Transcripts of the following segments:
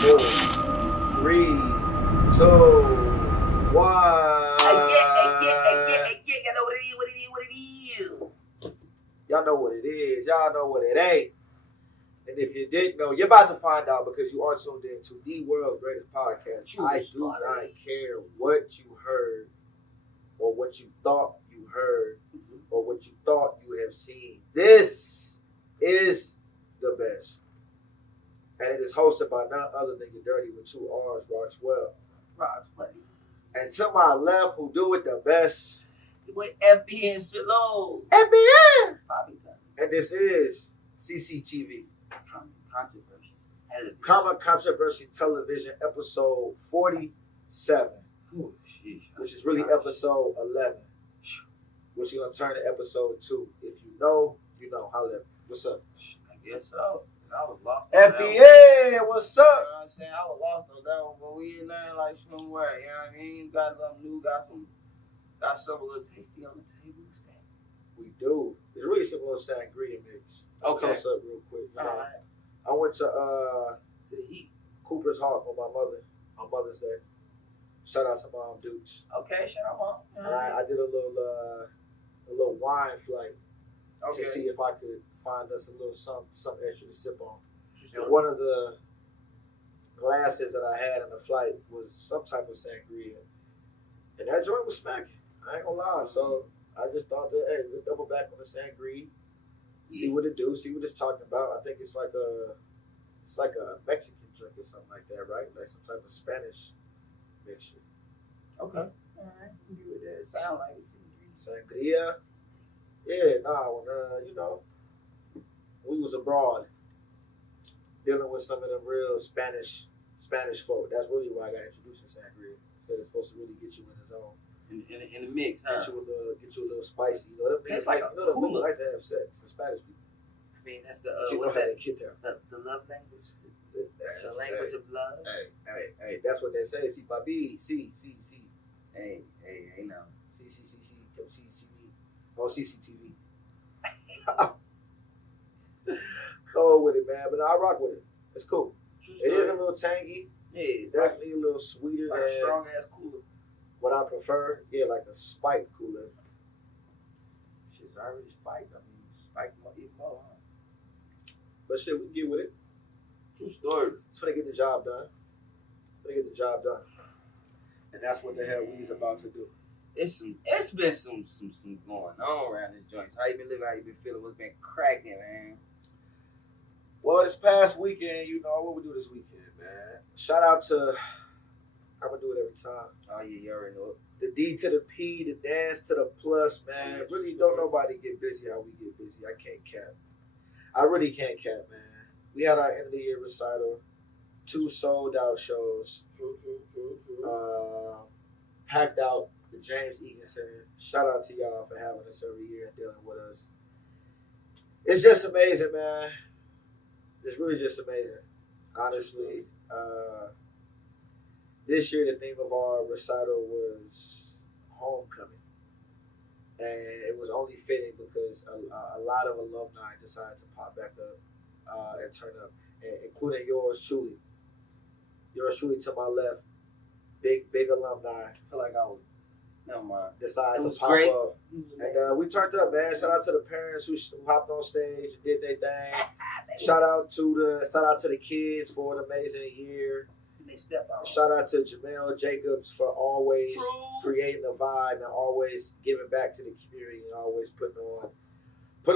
4, 3, 2, 1. Y'all know what it is. Y'all know what it ain't. And if you didn't know, you're about to find out because you are tuned in to the world's greatest podcast. I do not care what you heard or what you thought you heard or what you thought you have seen. This is the best. And it is hosted by none other than your dirty with 2 R's, Roxwell. And to my left, who do it the best, with FBN Shalom. FBN! And this is CCTV. Common Controversy Television, episode 47. Which is really episode 11. Which you're going to turn to episode 2. If you know, you know. Holla. What's up? I guess so. I was lost. FBA, what's up? You know what I'm saying? I was lost on that one, but we in there like somewhere. You know what I mean? Got something new, got some a little tasty on the table. We do. It's really some little sangria mix. Let's toss up real quick. All right. I went to the heat. Cooper's Hawk with my mother on Mother's Day. Shout out to Mom Dukes. Okay, shout out Mom. And I did a little wine flight to see if I could find us a little something extra to sip on. And one of the glasses that I had on the flight was some type of sangria. And that joint was smacking. I ain't gonna lie. So I just thought that, hey, let's double back on the sangria. See what it do, see what it's talking about. I think it's like a Mexican drink or something like that, right? Like some type of Spanish mixture. Okay. All right. You do it there. Sound like it's sangria. Yeah, we was abroad dealing with some of them real Spanish folk. That's really why I got introduced to sangria. So it's supposed to really get you in the zone. In the mix, huh? Get you a little spicy. You know, it's like a cooler. Like to have sex. The Spanish people. I mean, that's the what's that? The love language. The language of love. Hey, that's what they say. See, baby, see. Hey, now. See, come see me on CCTV. Cold with it, man, but I rock with it. It's cool. It is a little tangy. Yeah, definitely a little sweeter like than a strong ass cooler. What I prefer, like a spiked cooler. Shit's already spiked. I mean, spiked even more, huh? But shit, we can get with it. True story. It's gonna get the job done. And that's what the hell we's about to do. It's been some going on around this joint. So how you been living? How you been feeling? What's been cracking, man? Well, this past weekend, what we do this weekend, man. Shout out to, I'm gonna do it every time. Oh yeah, you already know it. The D to the P, the dance to the plus, man. Really don't nobody get busy how we get busy. I can't cap. I really can't cap, man. We had our end of the year recital, 2 sold out shows. True. Packed out the James Egan Center. Shout out to y'all for having us every year and dealing with us. It's just amazing, man. It's really just amazing. Honestly, this year the theme of our recital was homecoming. And it was only fitting because a lot of alumni decided to pop back up and turn up, including yours truly. Yours truly to my left. Big alumni. I feel like I was, never mind. Decided to pop great. up. And we turned up, man. Shout out to the parents who hopped on stage and did their thing. Shout out to the kids for an amazing year. Shout out to Jamel Jacobs for always creating a vibe and always giving back to the community and always putting on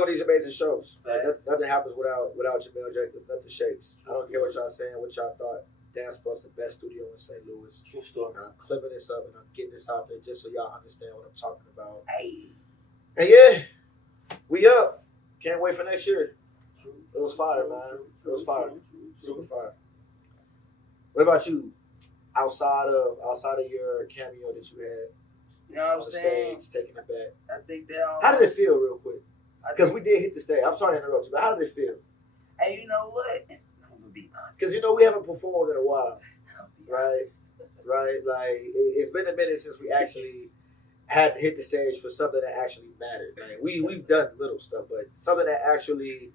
these amazing shows. Nothing happens without Jamel Jacobs. Nothing shakes. I don't care what y'all saying, what y'all thought. Dance Plus, the best studio in St. Louis. True story. And I'm clipping this up and I'm getting this out there just so y'all understand what I'm talking about. Hey. And yeah, we up. Can't wait for next year. It was fire, man. It was fire. Super fire. What about you? Outside of your cameo that you had, you know what I'm saying? Stage, taking it back. I think they all. How did it feel, real quick? Because we did hit the stage. I'm sorry to interrupt you, but how did it feel? Hey, you know what? I'm gonna be honest. Because we haven't performed in a while, right? Right? Like it's been a minute since we actually had to hit the stage for something that actually mattered. Like, we've done little stuff, but something that actually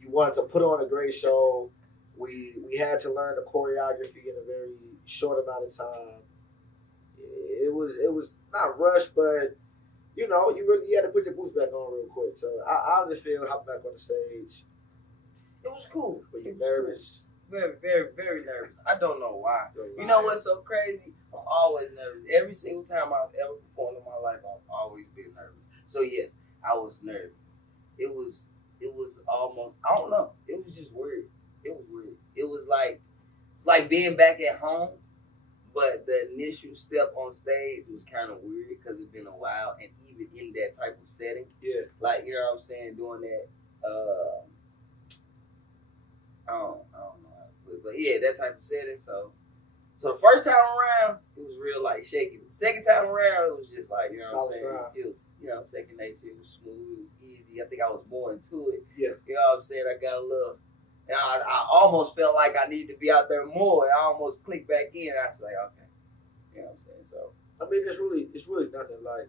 you wanted to put on a great show We had to learn the choreography in a very short amount of time. It was not rushed, but you had to put your boots back on real quick. So I just feel hopping back on the stage. It was cool. Were you nervous? Very, very, very nervous. I don't know why. You know what's so crazy? I'm always nervous. Every single time I've ever performed in my life, I've always been nervous. So yes, I was nervous. It was almost, I don't know. It was just weird. It was weird. It was like being back at home, but the initial step on stage was kind of weird because it's been a while, and even in that type of setting, like you know what I'm saying, doing that. I don't know how to put it, but yeah, that type of setting. So the first time around, it was real like shaky. But the second time around, it was just like, you know what I'm saying? It was, second nature. It was smooth. It was easy. I think I was more into it. Yeah. You know what I'm saying? I got a little, and I almost felt like I needed to be out there more. I almost clicked back in. I was like, okay. You know what I'm saying? So, I mean, it's really nothing like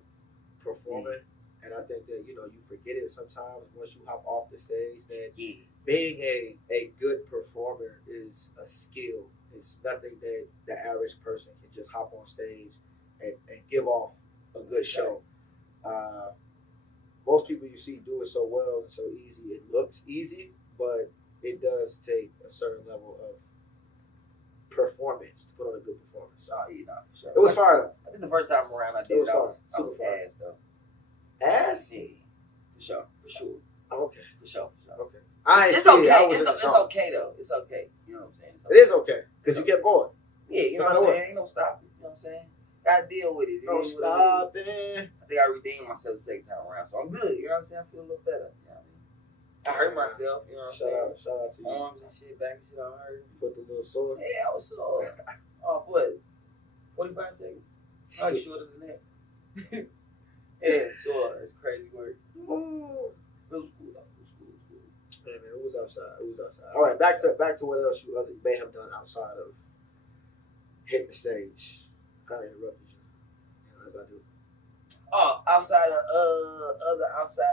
performing. And I think that, you forget it sometimes once you hop off the stage that being a good performer is a skill. It's nothing that the average person can just hop on stage and give off a good show. Most people you see do it so well and so easy. It looks easy, but it does take a certain level of performance to put on a good performance. Oh, yeah, for sure. It was fire though. I think the first time around I did it, I was ass though. Ass? Yeah, for sure. Okay. For sure. Okay. It's okay. It's okay though. It's okay. You know what I'm saying? It is okay because you kept going. Yeah, you know what I'm saying? Ain't no stopping. You know what I'm saying? Gotta deal with it. No stopping. I think I redeemed myself the second time around, so I'm good. You know what I'm saying? I feel a little better. You know what I mean? I hurt myself. You know what I'm saying? Shout out to you. Arms and shit, back and shit. I hurt. Foot a little sore. Yeah, I was sore. What? 45 seconds. Probably shorter than that. Yeah, sore. It's crazy work. It was cool though. Yeah, man, it was outside. All right, back to what else you may have done outside of hitting the stage. Kind of interrupted you, as I do. Oh, outside of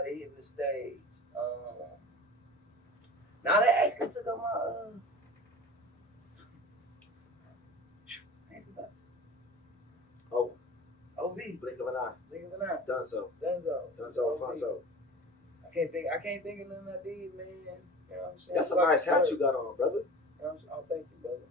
hitting the stage. Now they actually took up my OV. Blink of an eye. Done so. Fun so. I can't think of nothing I did, man. You know what I'm saying? That's a nice hat you got on, brother. Oh, thank you, brother.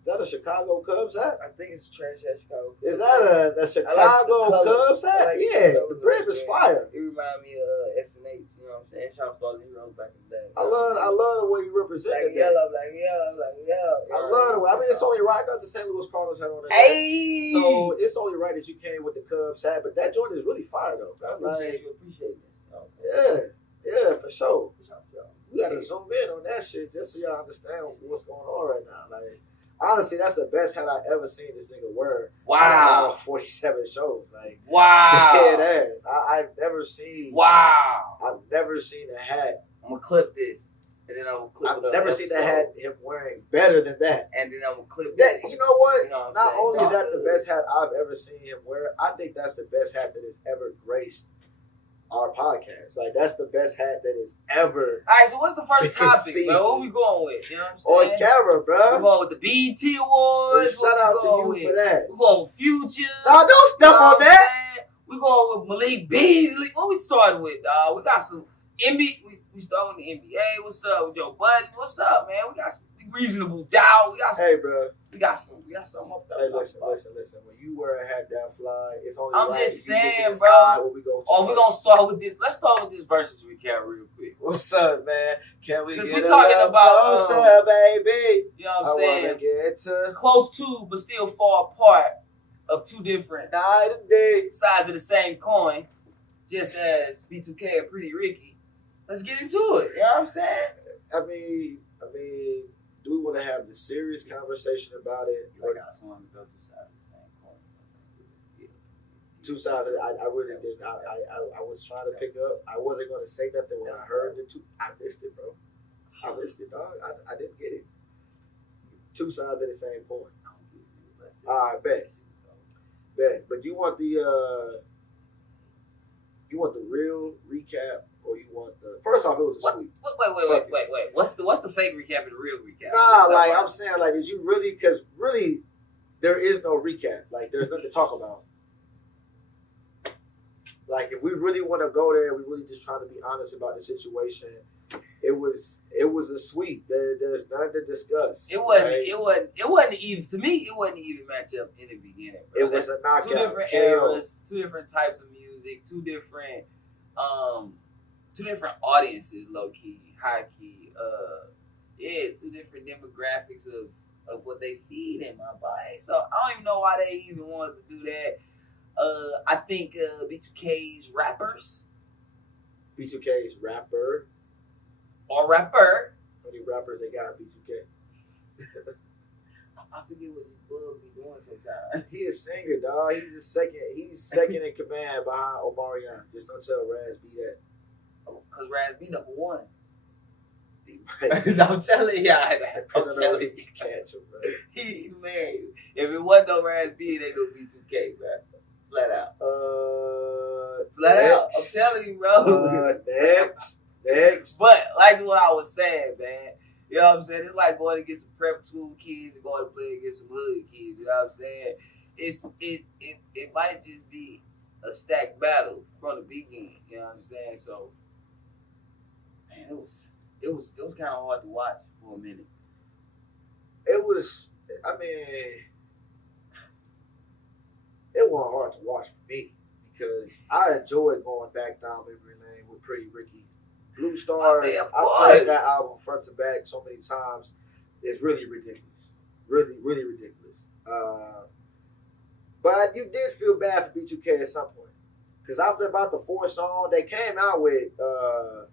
Is that a Chicago Cubs hat? I think it's a trash ass Chicago Cubs. Is that a Chicago Cubs hat? Yeah, the brim is fire. It reminds me of SNH, you know what I'm saying? Shout Stars and Heroes back in the day. I love the way you represent it. Black and yellow. I love the way. I mean, it's only right. I got the St. Louis Cardinals hat on there. Hey! So it's only right that you came with the Cubs hat, but that joint is really fire though. I appreciate it. Yeah, for sure. We gotta zoom in on that shit just so y'all understand what's going on right now. Like, honestly, that's the best hat I've ever seen this nigga wear. Wow. 47 shows. Like, wow. Yeah, it is. I've never seen. Wow. I've never seen a hat. I'm gonna clip this, and then I'm gonna clip it. I've never seen a hat him wearing better than that. And then I'm gonna clip that. You know what? You know what Not only is that the best hat I've ever seen him wear, I think that's the best hat that has ever graced our podcast. Like, that's the best hat that is ever. All right, so what's the first topic, bro? What we going with? You know what I'm saying? On camera, bro. We're going with the BET Awards. Shout out to you for that. We're going with Future. No, don't step on that. We're going with Malik Beasley. What we starting with, dog? We got some NBA. We starting with the NBA. What's up with Joe Budden? What's up, man? We got some reasonable doubt. We got some. Hey, bro. We got some up there. Hey, listen. When you wear a hat that fly, it's only I'm right just saying, bro. We're gonna start with this. Let's start with this versus recap real quick. What's up, man? Can we? Since we're talking about what's up, baby? You know what I'm saying? I wanna get to close to, but still far apart of two different night and day sides of the same coin. Just as B2K and Pretty Ricky. Let's get into it. You know what I'm saying? I mean. Do we want to have the serious conversation about it? I got someone to go two sides of the same coin. Two sides. I really didn't. I was trying to pick up. I wasn't going to say nothing when I heard the two. I missed it, bro. I missed it, dog. I didn't get it. Two sides of the same coin. All right, bet. But you want the real recap or you want the? First off, it was a sweep. Wait. What's the fake recap and the real recap? Nah, like I'm saying, like, did you really? Because really, there is no recap. Like, there's nothing to talk about. Like, if we really want to go there, we really just trying to be honest about the situation. It was a sweep. There's nothing to discuss. It wasn't even, to me, it wasn't even match up in the beginning, bro. It was a knockout. 2 different eras, 2 different types of music, 2 different audiences, low key, high key. 2 different demographics of what they feed in my body. So I don't even know why they even wanted to do that. I think B2K's rappers. B2K's rapper. Or rapper. How many rappers they got B2K? I forget what these bugs be doing sometimes. He a singer, dog. He's second in command behind Omarion. Just don't tell Raz B that. Cause Raz B number 1. Right. I'm telling y'all that. I'm telling you. Catch him, bro. He married. If it wasn't no Raz B, they go B2K, bro. Flat out. Out. I'm telling you, bro. Next. But like what I was saying, man. You know what I'm saying? It's like going to get some prep school kids and going to play against some hood kids. You know what I'm saying? It might just be a stacked battle from the beginning. You know what I'm saying? So, man, it was kind of hard to watch for a minute. It was. I mean, it wasn't hard to watch for me because I enjoyed going back down memory lane with Pretty Ricky. Blue Stars, I played that album front to back so many times. It's really ridiculous. Really, really ridiculous. But you did feel bad for B2K at some point. Because after about the 4th song, they came out with the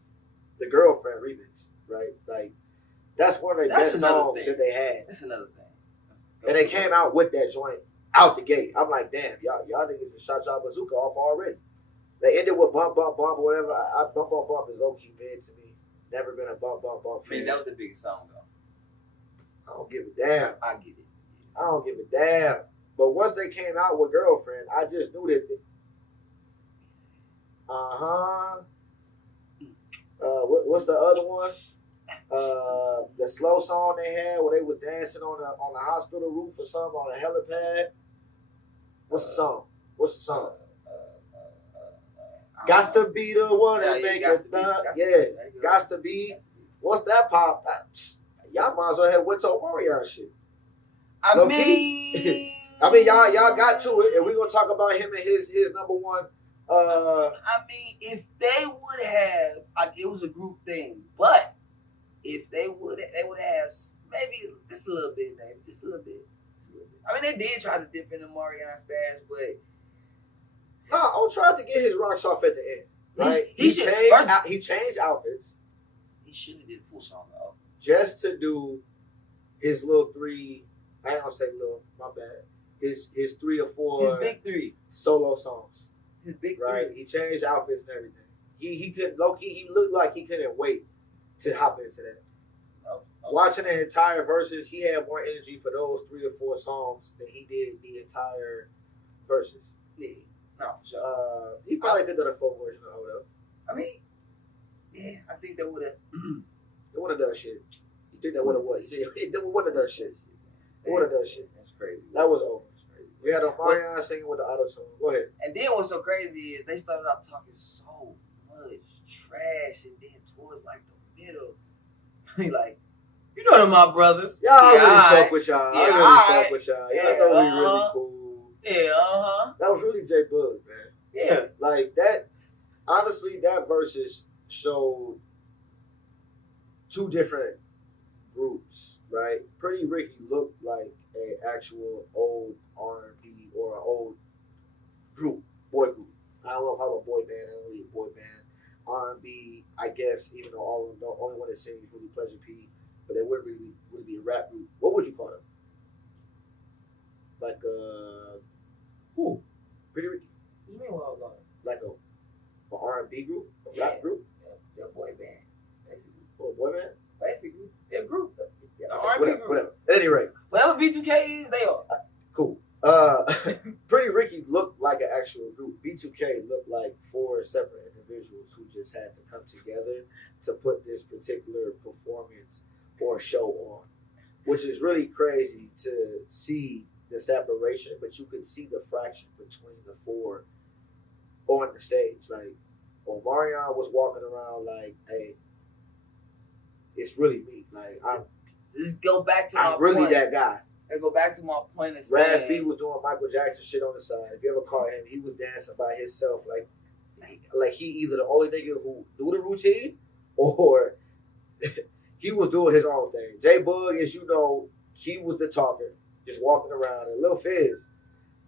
Girlfriend remix, right? Like, that's one of the best songs that they had. That's another thing. And they came out with that joint out the gate. I'm like, damn, y'all niggas shot y'all bazooka off already. They ended with bump, bump, bump, or whatever. Bump, bump, bump is low-key mid to me. Never been a bump, bump, bump fan. I mean, that was the biggest song, though. I don't give a damn. I get it. I don't give a damn. But once they came out with Girlfriend, I just knew that. What's the other one? The slow song they had where they was dancing on the hospital roof or something on a helipad. What's the song? Got to be the one that make us stop. Got to be. Once that popped, y'all might as well have went to Omarion shit. I mean, y'all got to it, and we're gonna talk about him and his number one. I mean, if they would have, it was a group thing, but if they would have maybe just a little bit, maybe just a little bit. I mean, they did try to dip into Omarion stash, but. No, I tried to get his rocks off at the end. Right? He changed outfits. He shouldn't have did a full song though. Just to do his little 3. I don't say little. My bad. His 3 or 4. His big 3 solo songs. His big 3. Right. He changed outfits and everything. He could low key. He looked like he couldn't wait to hop into that. Oh, okay. Watching the entire verses, he had more energy for those 3 or 4 songs than he did the entire verses. Yeah. No, for sure. He probably could have done a full version of Odo. I mean, yeah, I think they would have. They would have done shit. You think they would have what? They would have done shit. They would have done shit. That's crazy. That was over. We had Omarion singing with the auto-tune. Go ahead. And then what's so crazy is they started off talking so much trash, and then towards like the middle, like, you know them my brothers. Y'all really fuck with y'all. I really fuck with y'all. Y'all know we really cool. Yeah, That was really J Bug, man. Yeah. Like that, honestly, that versus showed 2 different groups, right? Pretty Ricky looked like an actual old R&B or an old boy group. I don't know if I'm a boy band. I don't really a boy band. R&B, I guess, even though all of the only one that sings is really Pleasure P, but they wouldn't really be a rap group. What would you call them? Like who? Pretty Ricky. What do you mean what I was on? Like a R&B group? A rap group? Yeah, boy band, basically. Or a boy band? Basically, they're a group. Yeah, okay, whatever. At any rate. Whatever B2K is, they are. Cool. Pretty Ricky looked like an actual group. B2K looked like 4 separate individuals individuals who just had to come together to put this particular performance or show on, which is really crazy to see the separation, but you could see the fraction between the four on the stage. Like, Omarion was walking around like, hey, it's really me. Like, I'm really point. that guy. I go back to my point of Raz saying, B was doing Michael Jackson shit on the side. If you ever caught him, he was dancing by himself like he either the only nigga who do the routine or he was doing his own thing. J Bug, as you know, he was the talker, just walking around. And Lil Fizz,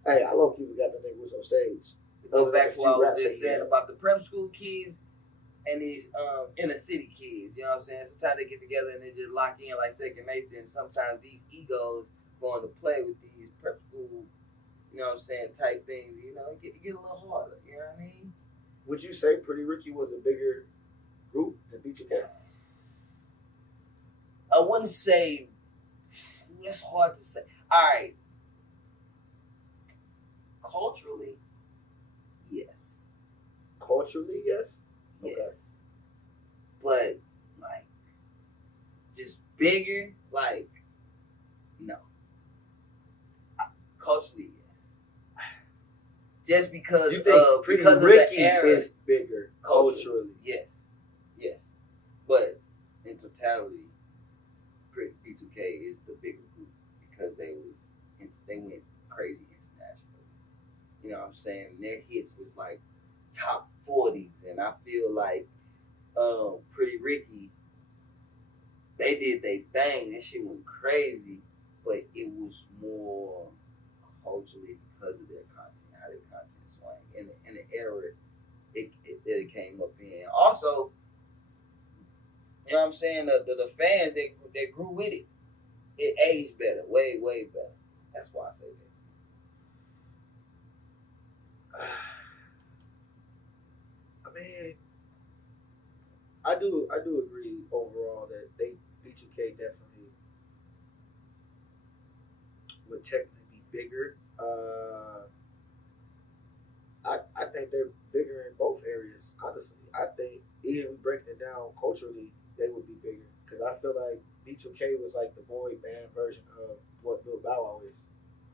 hey, I love people got the nigga was on stage. Go back to what I was just saying about the prep school kids and these inner city kids. You know what I'm saying? Sometimes they get together and they just lock in like second nature, and sometimes these egos going to play with these prep school, you know what I'm saying, type things. You know, get a little harder. You know what I mean? Would you say Pretty Ricky was a bigger group than B2K? I wouldn't say. That's hard to say. All right. Culturally, yes. Culturally, yes? Yes. Okay. But, like, just bigger, like, no. Culturally, yes. Just because you think Pretty because Ricky of the era is bigger culturally. Yes. Yes. But in totality, B2K is the bigger group because they went crazy internationally. You know what I'm saying? Their hits was like top 40s, and I feel like Pretty Ricky, they did their thing. That shit went crazy, but it was more culturally because of their content, how their content swung in the era it came up in. Also, you know what I'm saying? The fans, they grew with it. It aged better, way, way better. That's why I say that. I mean, I do agree overall that B2K definitely would technically be bigger. I think they're bigger in both areas, honestly. I think even breaking it down culturally, they would be bigger. Because I feel like B2K was like the boy band version of what Lil Bow Wow is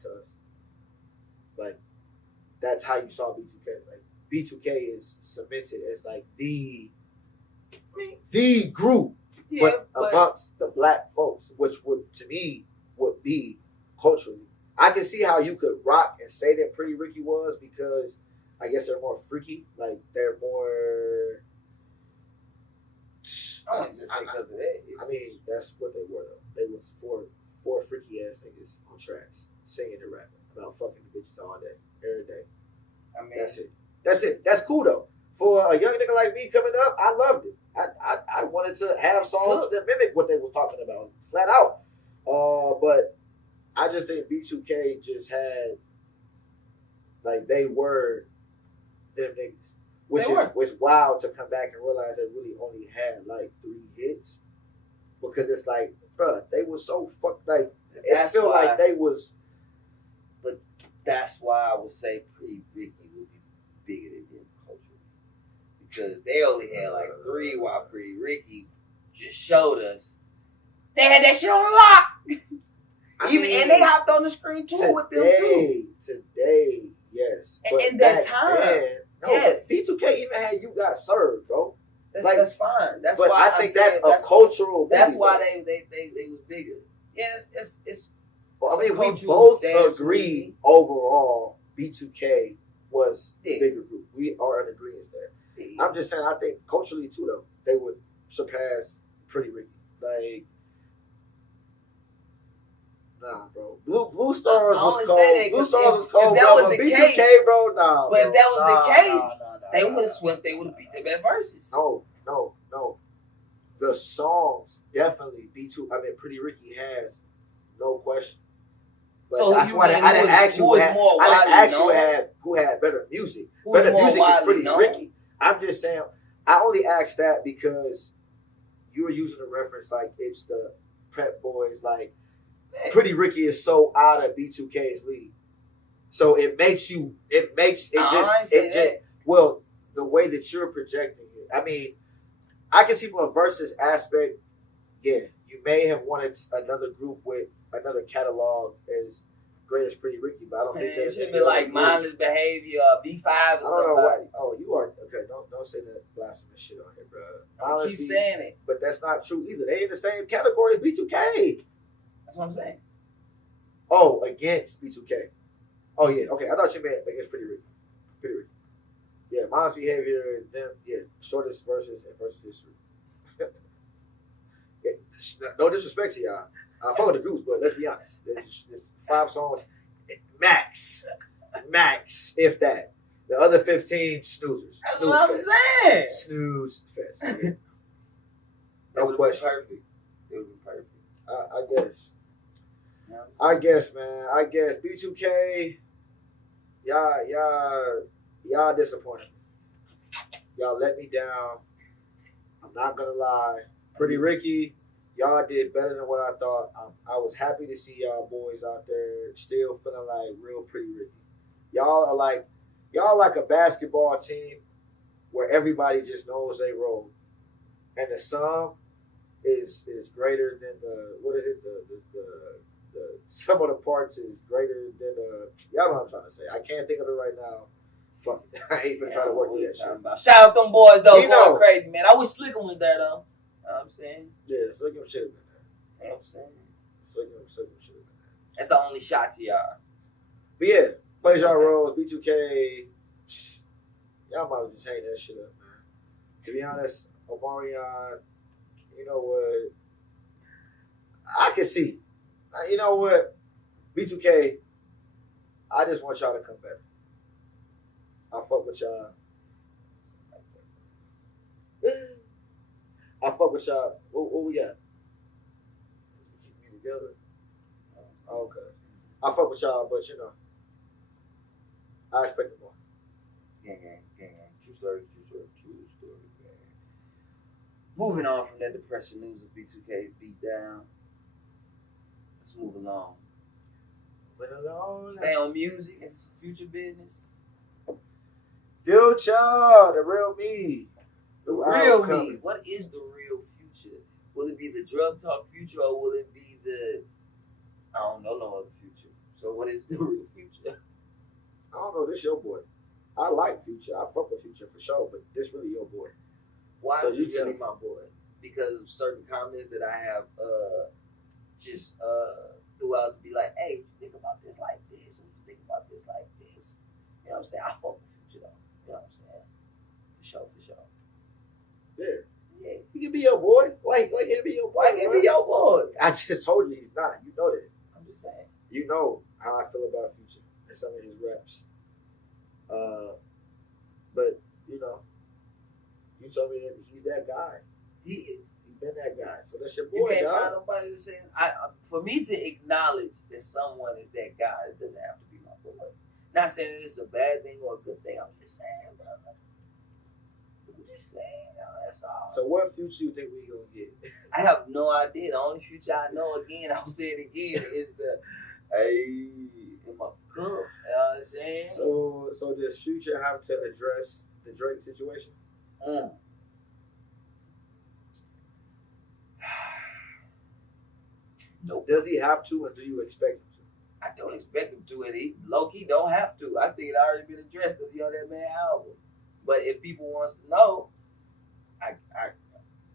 to us. Like, that's how you saw B2K. Like, B2K is cemented as like the group, but amongst the black folks, which would, to me, would be culturally. I can see how you could rock and say that Pretty Ricky was because I guess they're more freaky. Like, they're more... I wouldn't just say because of that. I mean, that's what they were, though. They was four freaky-ass niggas on tracks, singing and rapping about fucking the bitches all day, every day. I mean... That's it. That's cool, though. For a young nigga like me coming up, I loved it. I wanted to have songs that mimic what they was talking about, flat out. But I just think B2K just had, like, they were them niggas. Which is wild to come back and realize they really only had, like, 3 hits. Because it's like, bruh, they were so fucked, like, it felt like they was... But that's why I would say Pretty Ricky would be bigger than them culturally. Because they only had, like, 3, while Pretty Ricky just showed us they had that shit on lock. And they hopped on the screen, too, with them, too. Today, yes. But in that time... No, yes. B2K even had You Got Served, bro. That's fine. That's but why I think that's a cultural. That's why they was bigger. Yeah, it's well, I mean, we both agree overall B2K was the bigger group. We are in agreement there. Yeah. I'm just saying, I think culturally too, though, they would surpass Pretty Ricky. Like, nah, bro. Blue Stars was cold. Blue Stars was cold. If that was the B2K, case, bro, nah. But if that was the case, they would have swept. They would have beat them at verses. No. The songs definitely Pretty Ricky has, no question. But so that's why I didn't ask you who had better music. Better music is Pretty Ricky. I'm just saying, I only asked that because you were using a reference like it's the Prep Boys, like Pretty Ricky is so out of B2K's league. So well, the way that you're projecting it I mean, I can see from a versus aspect. Yeah, you may have wanted another group with another catalog as great as Pretty Ricky, but I don't think it there's should any be other like group. Mindless Behavior, B5 or I don't know somebody. what. Oh, you are okay. Don't say that blasphemous shit on here, bro. I keep saying it, but that's not true either. They in the same category as B2K. That's what I'm saying. Oh, against B2K. Oh yeah, okay. I thought you meant against Pretty Ricky. Pretty Ricky. Yeah, Mindless Behavior. Them. Yeah, shortest versus and versus history. Yeah, no disrespect to y'all. I follow the groups, but let's be honest. There's 5 songs, max, if that. The other 15 snoozers. That's Snooze what I'm fest. saying. Snooze fest. No No question. Perfect. It would be perfect. I guess. I guess, man. I guess B2K. Y'all disappointed. Y'all let me down. I'm not gonna lie. Pretty Ricky, y'all did better than what I thought. I was happy to see y'all boys out there still feeling like real Pretty Ricky. Y'all like a basketball team where everybody just knows they role, and the sum is greater than the what is it the sum of the parts is greater than y'all know what I'm trying to say. I can't think of it right now. Fuck it. I ain't even trying to work through that shit. Shout out them boys though, You going know. crazy, man. I wish Slickum was there though. You know what I'm saying? Yeah, Slickum should have been there. You know what I'm saying? Slickum should have been there. That's the only shot to y'all. But yeah, plays y'all roles, B2K. Y'all might as well just hang that shit up, man. To be honest, Omarion, you know what? I can see. You know what? B2K, I just want y'all to come back. I fuck with y'all. I fuck with y'all. What we got? Keep me together. Okay. I fuck with y'all, but you know, I expect more. Gang. True story, man. Moving on from that depression news of B2K's beat down. Let's move along. Stay on music. It's future business. Future, the real me. The real me. What is the real future? Will it be the drug talk future or will it be the I don't know no other future. So what is the real future? I don't know, this your boy. I like Future. I fuck with Future for sure, but this really your boy. Why So is you he tell really me. my boy? Because of certain comments that I have just throughout to be like, hey, what you think about this like this? What you think about this like this? You know what I'm saying? I fuck with Future though. You know what I'm saying? For sure. Yeah. He can be your boy. Why he can't be your boy? Why can't be your boy? I just told you he's not. You know that. I'm just saying. You know how I feel about Future and some of his raps. But you know, you told me that he's that guy. He He's been that guy. So that's your You boy, can't dog. find nobody to say. For me to acknowledge that someone is that guy, it doesn't have to be my boy. Not saying that it's a bad thing or a good thing. I'm just saying, brother. I'm just saying, that's all. So what Future you think we gonna get? I have no idea. The only Future I know, again, I'll say it again, is the hey in my cup. You know what I'm saying? So does Future have to address the Drake situation? Nope. Does he have to, or do you expect him to? I don't expect him to, and he low-key don't have to. I think it already been addressed because he on that man album. But if people wants to know, I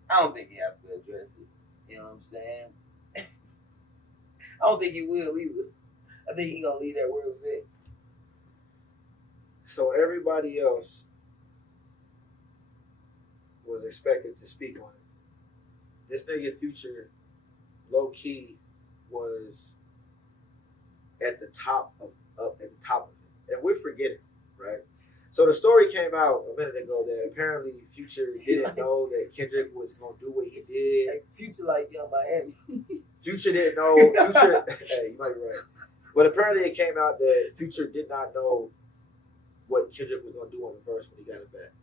don't think he have to address it. You know what I'm saying? I don't think he will either. I think he gonna leave that where it's at. So everybody else was expected to speak on it. This nigga Future, low key, was at the top of it, and we're forgetting, right? So the story came out a minute ago that apparently Future didn't know that Kendrick was gonna do what he did. Like Future like Young Miami. Future didn't know. Future, hey, you might be right. But apparently it came out that Future did not know what Kendrick was gonna do on the verse when he got it back.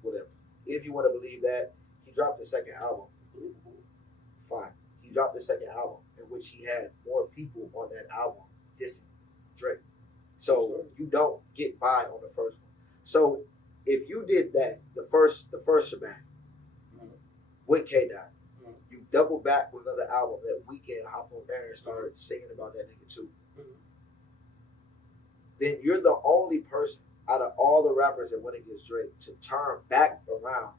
Whatever. If you want to believe that, he dropped the second album. Fine. He dropped the second album in which he had more people on that album dissing Drake. So you don't get by on the first one. So if you did that, the first shebang, with K-Dot, you double back with another album that Weeknd hop on there and start singing about that nigga too. Then you're the only person out of all the rappers that went against Drake to turn back around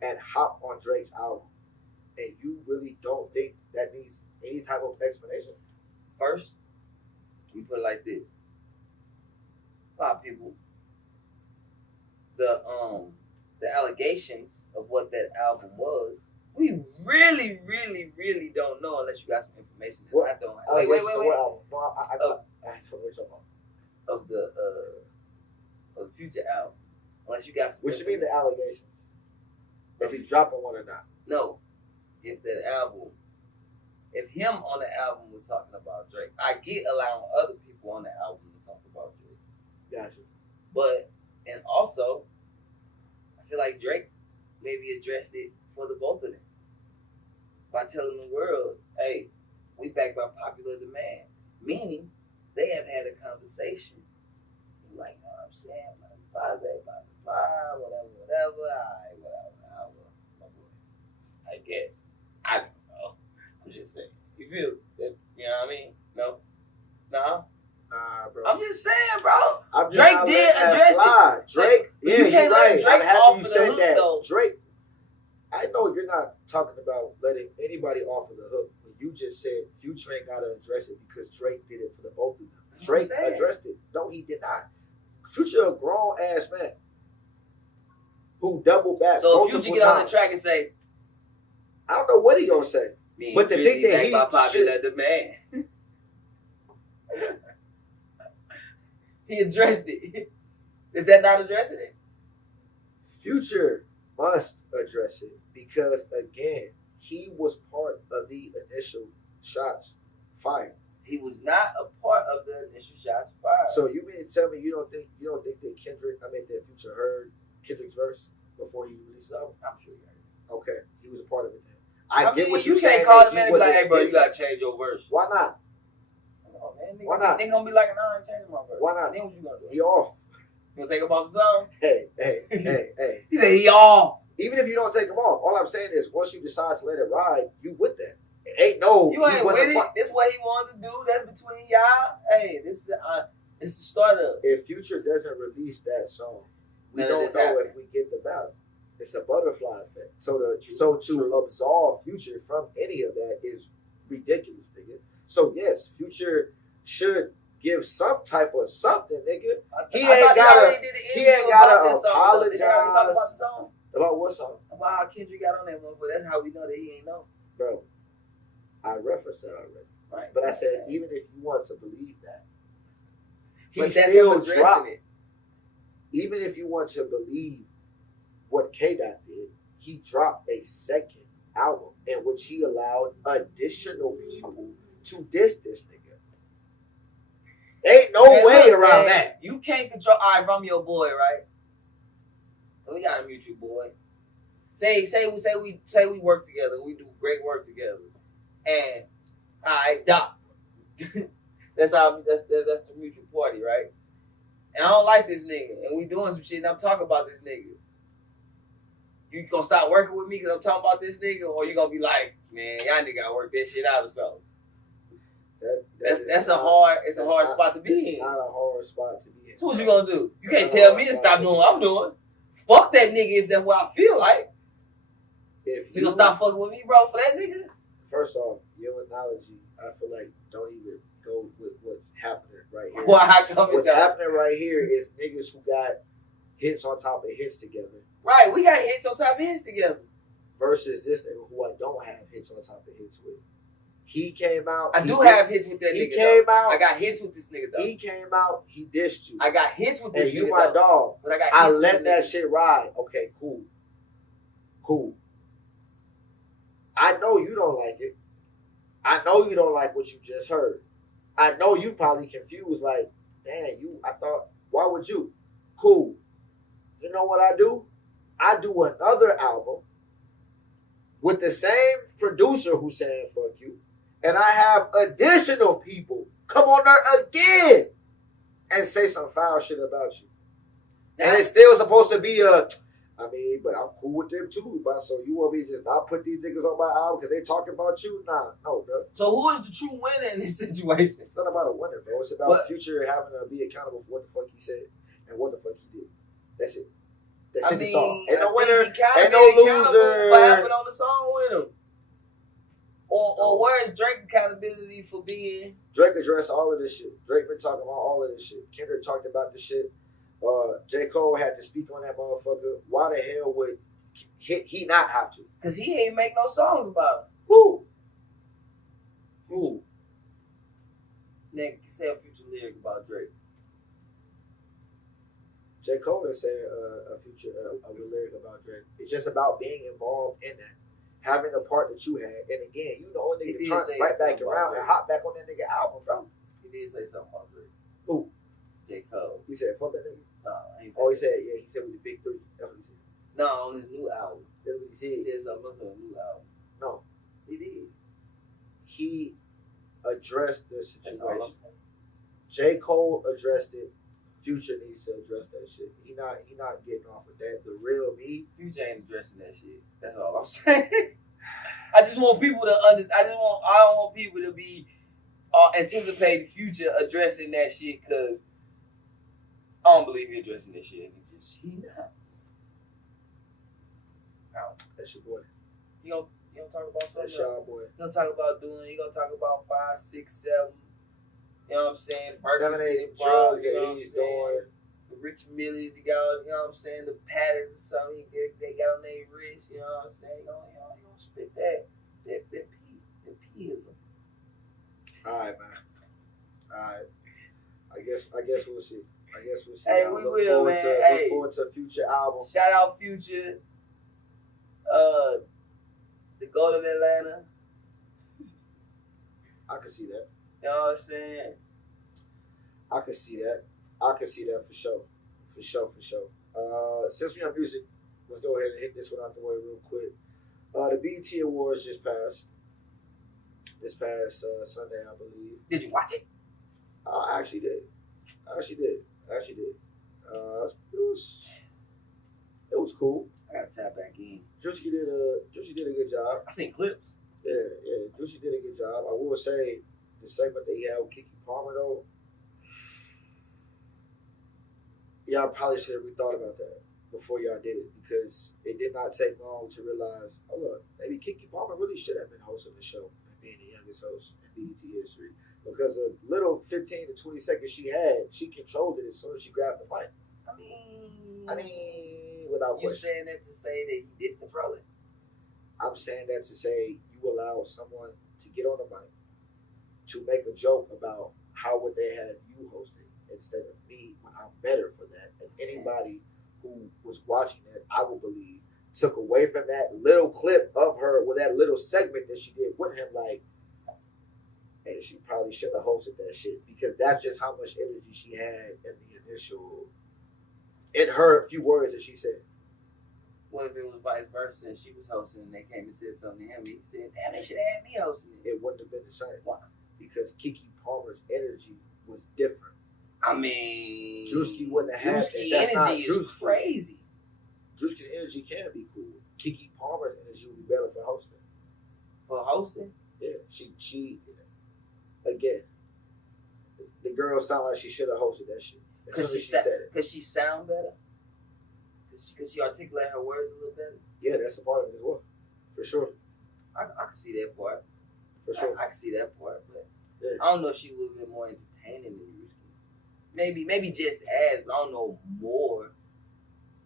and hop on Drake's album. And you really don't think that needs any type of explanation? First, we put it like this. A lot of people, the allegations of what that album was, we really, really, really don't know unless you got some information that I don't have. Wait. Of the Future album. Unless you got some. What you mean the allegations? If he's dropping one or not? No. If that album, if him on the album was talking about Drake, I get allowing other people on the album to talk about Drake. Gotcha. But, and also, I feel like Drake maybe addressed it for the both of them by telling the world, hey, we back by popular demand. Meaning, they have had a conversation. Like, you know what I'm saying? Blah, whatever. All right, whatever. My boy. I guess. I don't know. I'm just saying. You feel that? You know what I mean? No? Nah, bro. I'm just saying, bro. Drake did address it. Drake, yeah, you can't let Drake off of the hook, though. Drake, I know you're not talking about letting anybody off of the hook. When you just said Future ain't got to address it because Drake did it for the both of them. Drake addressed it. No, he did not. Future a grown ass man who double back. So if Future get on the track and say, I don't know what he gonna say, but to think that he by popular demand, he addressed it. Is that not addressing it? Future must address it because again, he was part of the initial shots fired. He was not a part of the initial shots fired. So you mean to tell me you don't think that Future heard Kendrick's verse before he released the album? I'm sure he heard it. Okay, he was a part of it then. I get what you you're saying. You can't call the man and be like, hey bro, you gotta change your verse. Why not? Oh, man, why not? They gonna be like, no, I ain't changing my verse. Why not? Then what you gonna do? He off. You gonna take him off the song? Hey. He said he off. Even if you don't take him off, all I'm saying is once you decide to let it ride, you with that. Ain't no. You ain't with it. This is what he wanted to do. That's between y'all. Hey, this is the start of. If Future doesn't release that song, we don't know if we get the battle. It's a butterfly effect. So to absolve Future from any of that is ridiculous, nigga. So yes, Future should give some type of something, nigga. He ain't gotta apologize. About what song? About how Kendrick got on that one, but that's how we know that he ain't know. Bro, I referenced that already. Right. But I said, even if you want to believe that, he but that's still him dropped it. Even if you want to believe what K-Dot did, he dropped a second album in which he allowed additional people to diss this nigga. Ain't no way around that. You can't control. All right, from your boy, right? We got a mutual boy. Say we work together. We do great work together. And all right, Doc. that's the mutual party, right? And I don't like this nigga. And we doing some shit and I'm talking about this nigga. You gonna stop working with me because I'm talking about this nigga, or you gonna be like, man, y'all nigga gotta work this shit out or something? That's a hard spot to be in. It's not a hard spot to be in. So what you gonna do? You can't tell me to stop doing what I'm doing. Fuck that nigga if that's what I feel like. If you gonna stop fucking with me, bro, for that nigga? First off, your analogy, I feel like don't even go with what's happening right here. What's happening right here is niggas who got hits on top of hits together. Right, we got hits on top of hits together. Versus this nigga who I don't have hits on top of hits with. He came out. I do have hits with that nigga. He came out. I got hits with this nigga though. He came out. He dissed you. I got hits with this nigga. And you my dog. But I let that shit ride. Okay, cool. I know you don't like it. I know you don't like what you just heard. I know you probably confused. Like, damn, I thought, why would you? Cool. You know what I do? I do another album with the same producer who's saying fuck you. And I have additional people come on there again and say some foul shit about you. And it's still supposed to be but I'm cool with them too. But so you want me to just not put these niggas on my album because they talking about you? Nah, no, bro. So who is the true winner in this situation? It's not about a winner, bro. It's about Future having to be accountable for what the fuck he said and what the fuck he did. That's it. That's it. The song. Ain't no winner. Ain't no loser. What happened on the song with him? Or where is Drake accountability for being? Drake addressed all of this shit. Drake been talking about all of this shit. Kendrick talked about this shit. J. Cole had to speak on that motherfucker. Why the hell would he not have to? Because he ain't make no songs about it. Who? Nick, say a Future lyric about Drake. J. Cole said a lyric about Drake. It's just about being involved in that. Having the part that you had. And again, you know a nigga to turn right back around and hop back on that nigga album, bro. He did say something about Drake. Who? J. Cole. He said, fuck that nigga? No, he said with the big three. That's what he said. No, on his new album. That's what he said. He said something else on his new album. No. He did. He addressed the situation. J. Cole addressed it. Future needs to address that shit. He not getting off of that. The real me. Future ain't addressing that shit. That's all I'm saying. I just want people to understand. I don't want people to be anticipating Future addressing that shit because I don't believe he addressing that shit. He not. No. That's your boy. You gonna talk about something? That's your boy. You gonna talk about you gonna talk about 5, 6, 7. You know what I'm saying? 7, 8 drugs that he's doing. The Rich Millies, he got, you know what I'm saying? The patterns or something they got on their wrist. You know what I'm saying? You gonna spit that P-ism. All right, man. All right. I guess we'll see. Hey, we will, man. Look forward to a Future album. Shout out Future. The GOAT of Atlanta. I can see that. You know what I'm saying? I can see that for sure. Since we on music, let's go ahead and hit this one out the way real quick. The BET Awards just passed. This past Sunday, I believe. Did you watch it? I actually did. It was cool. I gotta tap back in. Juicy did a good job. I seen clips. Yeah. Juicy did a good job. I will say the segment that he had with Keke Palmer though. Y'all probably should have rethought about that before y'all did it because it did not take long to realize, oh look, maybe Keke Palmer really should have been hosting the show and being the youngest host in BET history. Because a little 15 to 20 seconds she had, she controlled it as soon as she grabbed the mic. I mean, without question. You saying that to say that he did control it? I'm saying that to say you allow someone to get on the mic to make a joke about how would they have you hosting instead of me when I'm better for that. And anybody who was watching that, I would believe, took away from that little clip of her with that little segment that she did with him, like, hey, she probably should have hosted that shit because that's just how much energy she had in her few words that she said. What if it was vice versa and she was hosting and they came and said something to him and he said, damn, they should have had me hosting it? It wouldn't have been the same. Why? Because Keke Palmer's energy was different. I mean, Drewski wouldn't have had Drewski energy is crazy. Drewski's energy can be cool. Keke Palmer's energy would be better for hosting. For hosting? Yeah, she again, the girl sounded like she should have hosted that shit. Because she sound better? Because she articulate her words a little better? Yeah, that's a part of it as well. For sure. I can see that part. For sure. I can see that part, but yeah. I don't know if she would have been more entertaining than Drewski. Maybe just as, but I don't know more.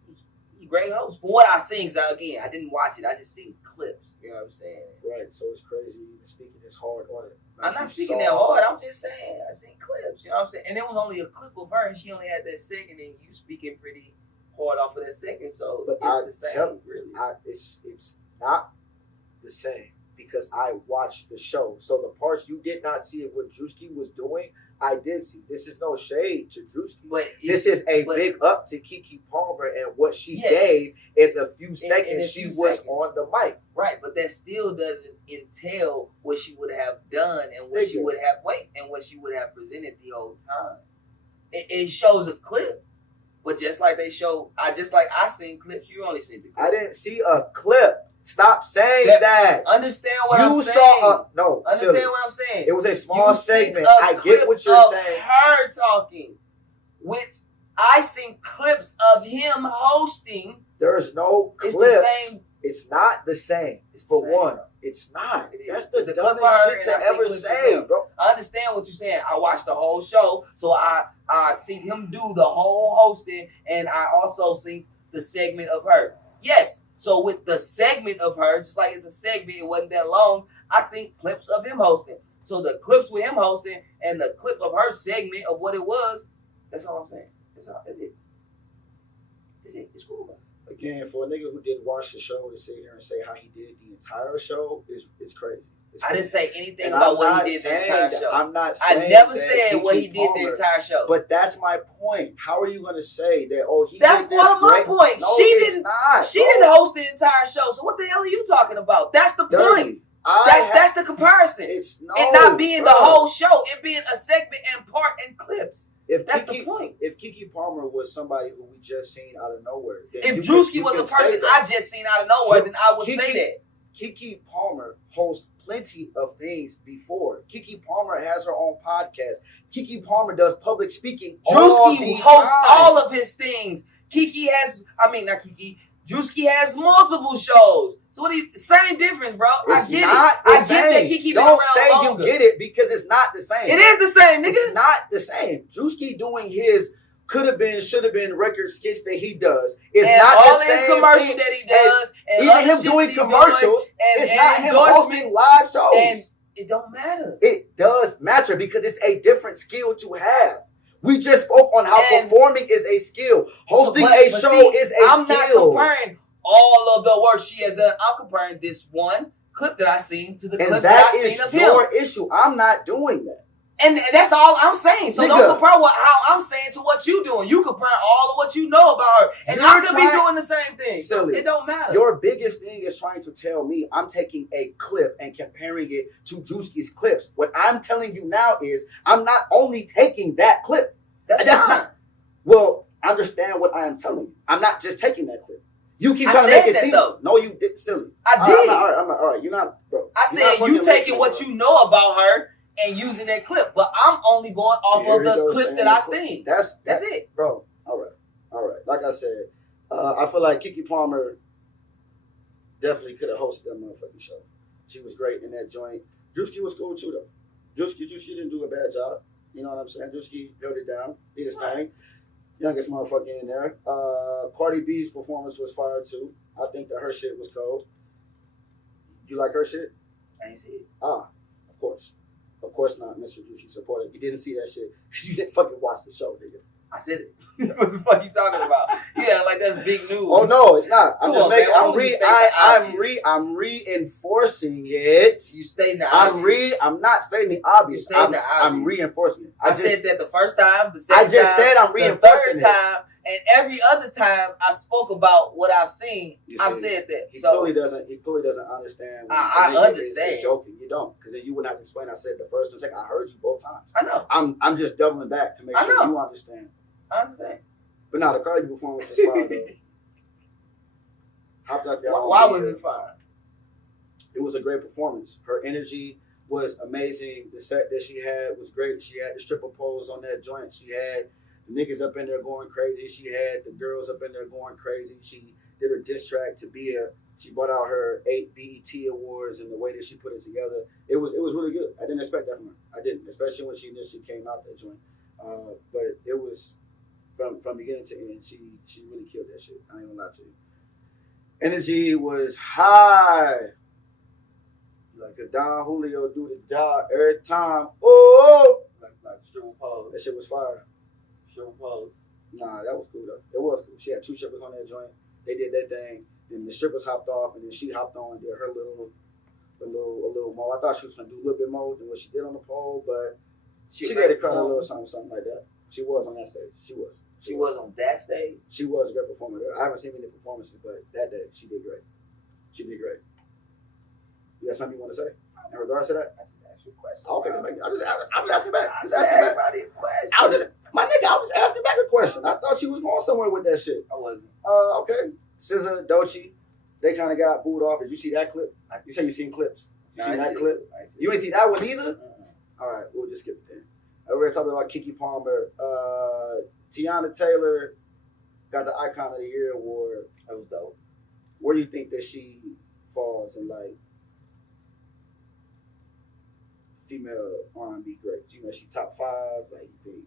He's a great host. From what I seen, because again, I didn't watch it. I just seen clips. You know what I'm saying? Right. So it's crazy speaking this hard on it. Like I'm not speaking that hard. I'm just saying I seen clips. You know what I'm saying? And it was only a clip of her, and she only had that second, and you speaking pretty hard off of that second. So but it's the same, really. It's not the same because I watched the show. So the parts you did not see of what Drewski was doing, I did see. This is no shade to Drewski. But this is a big up to Keke Palmer and what she gave in the few seconds she was on the mic. Right, but that still doesn't entail what she would have done and what she would have presented the whole time. It shows a clip, But just like they show, I seen clips. You only seen the clip. I didn't see a clip. Stop saying that. Understand what I'm saying. Understand silly. what I'm saying. It was a small segment. I get what you're saying. Her talking, which I seen clips of him hosting. There's no clips. It's the same. It's not the same. It's not. That's the dumbest shit to ever say, bro. I understand what you're saying. I watched the whole show, so I seen him do the whole hosting, and I also seen the segment of her. Yes. So with the segment of her, just like it's a segment, it wasn't that long, I seen clips of him hosting. So the clips with him hosting and the clip of her segment of what it was, that's all I'm saying. That's it. It's cool, bro. Again, for a nigga who didn't watch the show to sit here and say how he did the entire show is crazy. I didn't say anything about what he did the entire show. I'm not saying I never said what he did the entire show. But that's my point. How are you going to say that? That's part of my point. No, she didn't host the entire show. So what the hell are you talking about? That's the point. That's the comparison. And not being the whole show. It being a segment and part and clips. That's the point. If Keke Palmer was somebody who we just seen out of nowhere, if Drewski was a person I just seen out of nowhere, then I would say that. Keke Palmer hosts plenty of things before. Keke Palmer has her own podcast. Keke Palmer does public speaking. Drewski hosts all of his things. Drewski has multiple shows. So what same difference, bro. I get it that Keke been around longer. You get it because it's not the same. It is the same, nigga. It's not the same. Drewski doing his could have been, should have been record skits that he does. It's and not all the same his commercials that he does, and even him doing commercials, it's not him hosting live shows. And it don't matter. It does matter because it's a different skill to have. We just spoke on how performing is a skill. Hosting a show is a skill. I'm not comparing all of the work she has done. I'm comparing this one clip that I seen to the clip that I seen of him. And that is your issue. I'm not doing that. And that's all I'm saying. So don't compare how I'm saying to what you doing. You compare all of what you know about her. And I could be doing the same thing. So it don't matter. Your biggest thing is trying to tell me I'm taking a clip and comparing it to Drewski's clips. What I'm telling you now is I'm not only taking that clip. That's not. Well, understand what I am telling you. I'm not just taking that clip. You keep trying to make it seem. No, you did silly. I did. All right. You're not, bro. I said you taking what you know about her and using that clip, but I'm only going off of the clip that I seen. That's it, bro. All right. Like I said, I feel like Keke Palmer definitely could have hosted that motherfucking show. She was great in that joint. Drewski was cool too, though. Drewski didn't do a bad job. You know what I'm saying? Drewski held it down, did his thing. Youngest motherfucker in there. Cardi B's performance was fire too. I think that her shit was cold. You like her shit? I ain't see it. Of course. Of course not, Mr. Drewski supporter. You didn't see that shit because you didn't fucking watch the show, nigga. I said it. What the fuck you talking about? Yeah, like that's big news. Oh no, it's not. I'm reinforcing it. You stating the obvious. I'm not stating the obvious. I'm reinforcing it. I said that the first time, the second time. I just said I'm reinforcing the third time, and every other time I spoke about what I've seen. I've said that. He clearly doesn't understand. I understand. He's joking. You don't, because then you wouldn't have to explain. I said the first and second. I heard you both times. I know. I'm just doubling back to make sure you understand. I understand. But no, the Cardi performance was fire though. Why was it fire? It was a great performance. Her energy was amazing. The set that she had was great. She had the stripper pose on that joint. She had the niggas up in there going crazy. She had the girls up in there going crazy. She did her diss track to Bia. She brought out her 8 BET awards and the way that she put it together. It was really good. I didn't expect that from her. I didn't, especially when she initially came out that joint. But it was from beginning to end. She really killed that shit. I ain't gonna lie to you. Energy was high. Like the Don Julio do the job every time. Oh, like stripper pose. That shit was fire. Stripper pose. Nah, that was cool though. It was cool. She had 2 strippers on that joint. They did that thing. Then the strippers hopped off, and then she hopped on and did her a little more. I thought she was gonna do a little bit more than what she did on the pole, but she gave the crowd a little something like that. She was on that stage. She was. She was on that stage? She was a great performer there. I haven't seen many performances, but that day, she did great. She did great. You got something you want to say in regards to that? I just asked you a question. Okay, I'm just asking back. I'm just asking back. My nigga, I was asking back a question. I thought you was going somewhere with that shit. I wasn't. Okay. SZA, Doechii, they kind of got booed off. Did you see that clip? You say you seen clips. You seen that clip? You ain't see that one either? All right, we'll just skip it then. We were talking about Keke Palmer. Tiana Taylor got the Icon of the Year award. That was dope. Where do you think that she falls in like female R&B greats? You know, she top 5. Like you think?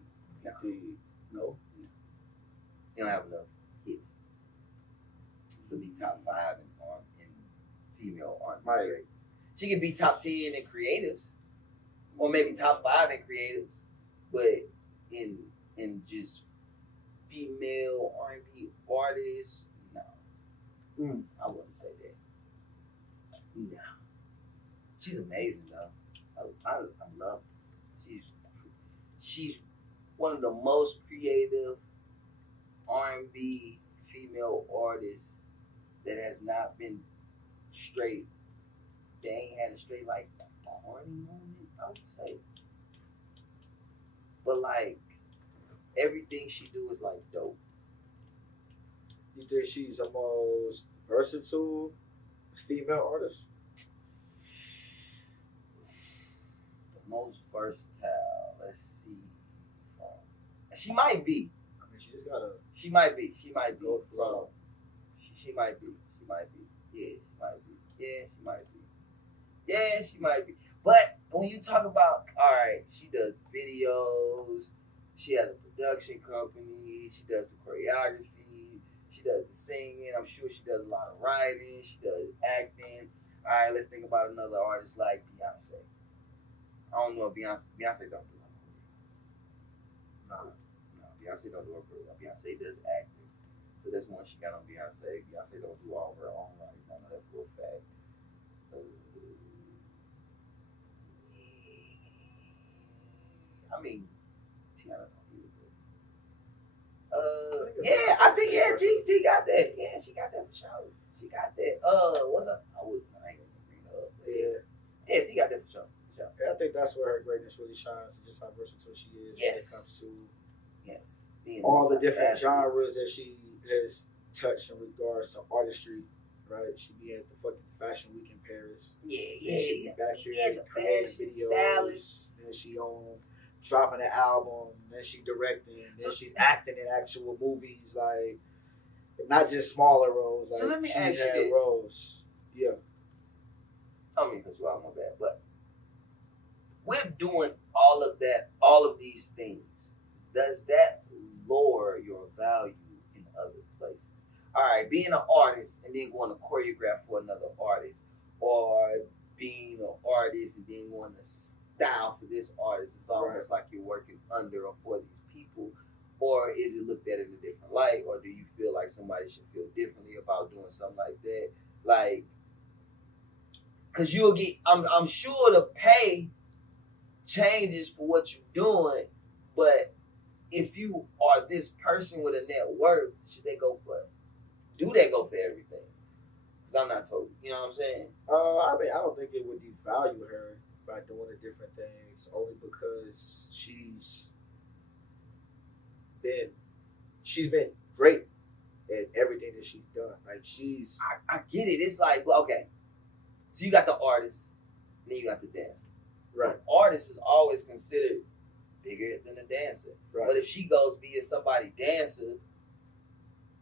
No. You don't have enough hits to be top 5 in female R&B greats. She could be top 10 in creatives, or maybe top 5 in creatives, but in just female R&B artists, no. I wouldn't say that. No. She's amazing though. I love her. She's one of the most creative R&B female artists that has not been straight. They ain't had a straight like corny moment, I would say. But like everything she do is like dope. You think she's the most versatile female artist? The most versatile. Let's see. She might be. I mean, she just gotta. She might be. She might be. She might be. She might be. Yeah, she might be. Yeah, she might be. Yeah, she might be. But when you talk about, all right, she does videos. She has a production company. She does the choreography. She does the singing. I'm sure she does a lot of writing. She does acting. All right, let's think about another artist like Beyonce. I don't know if Beyonce don't do her career. No, Beyonce don't do her career. Beyonce does acting. So that's one she got on Beyonce. Beyonce don't do all her own writing. I know that for a fact. I mean, Tiana don't do it. Yeah, I think T got that. Yeah, she got that for sure. She got that. What's up? I ain't gonna bring it up. Yeah, T got that for sure. Yeah, I think that's where her greatness really shines, and just how versatile she is when it comes to all the different genres that she has touched in regards to artistry. Right, she be at the fucking Fashion Week in Paris. She be back here creating videos. Then she dropping an album. Then she directing. Then she's acting in actual movies, like not just smaller roles. Like, so let me ask you this. Roles. Yeah. I mean, because you are my bad, but with doing all of that, all of these things, does that lower your value in other places? All right, being an artist and then going to choreograph for another artist, or being an artist and then going to style for this artist, it's almost like you're working under or for these people. Or is it looked at in a different light? Or do you feel like somebody should feel differently about doing something like that? Like, because you'll get, I'm sure the pay changes for what you're doing, but if you are this person with a net worth, should they go for it? Do they go for everything? Because I'm not told. You know what I'm saying? I mean, I don't think it would devalue her by doing the different things, only because she's been great at everything that she's done. Like I get it. It's like, okay, so you got the artist, and then you got the dancer. Right. The artist is always considered bigger than the dancer. Right. But if she goes be a somebody dancer,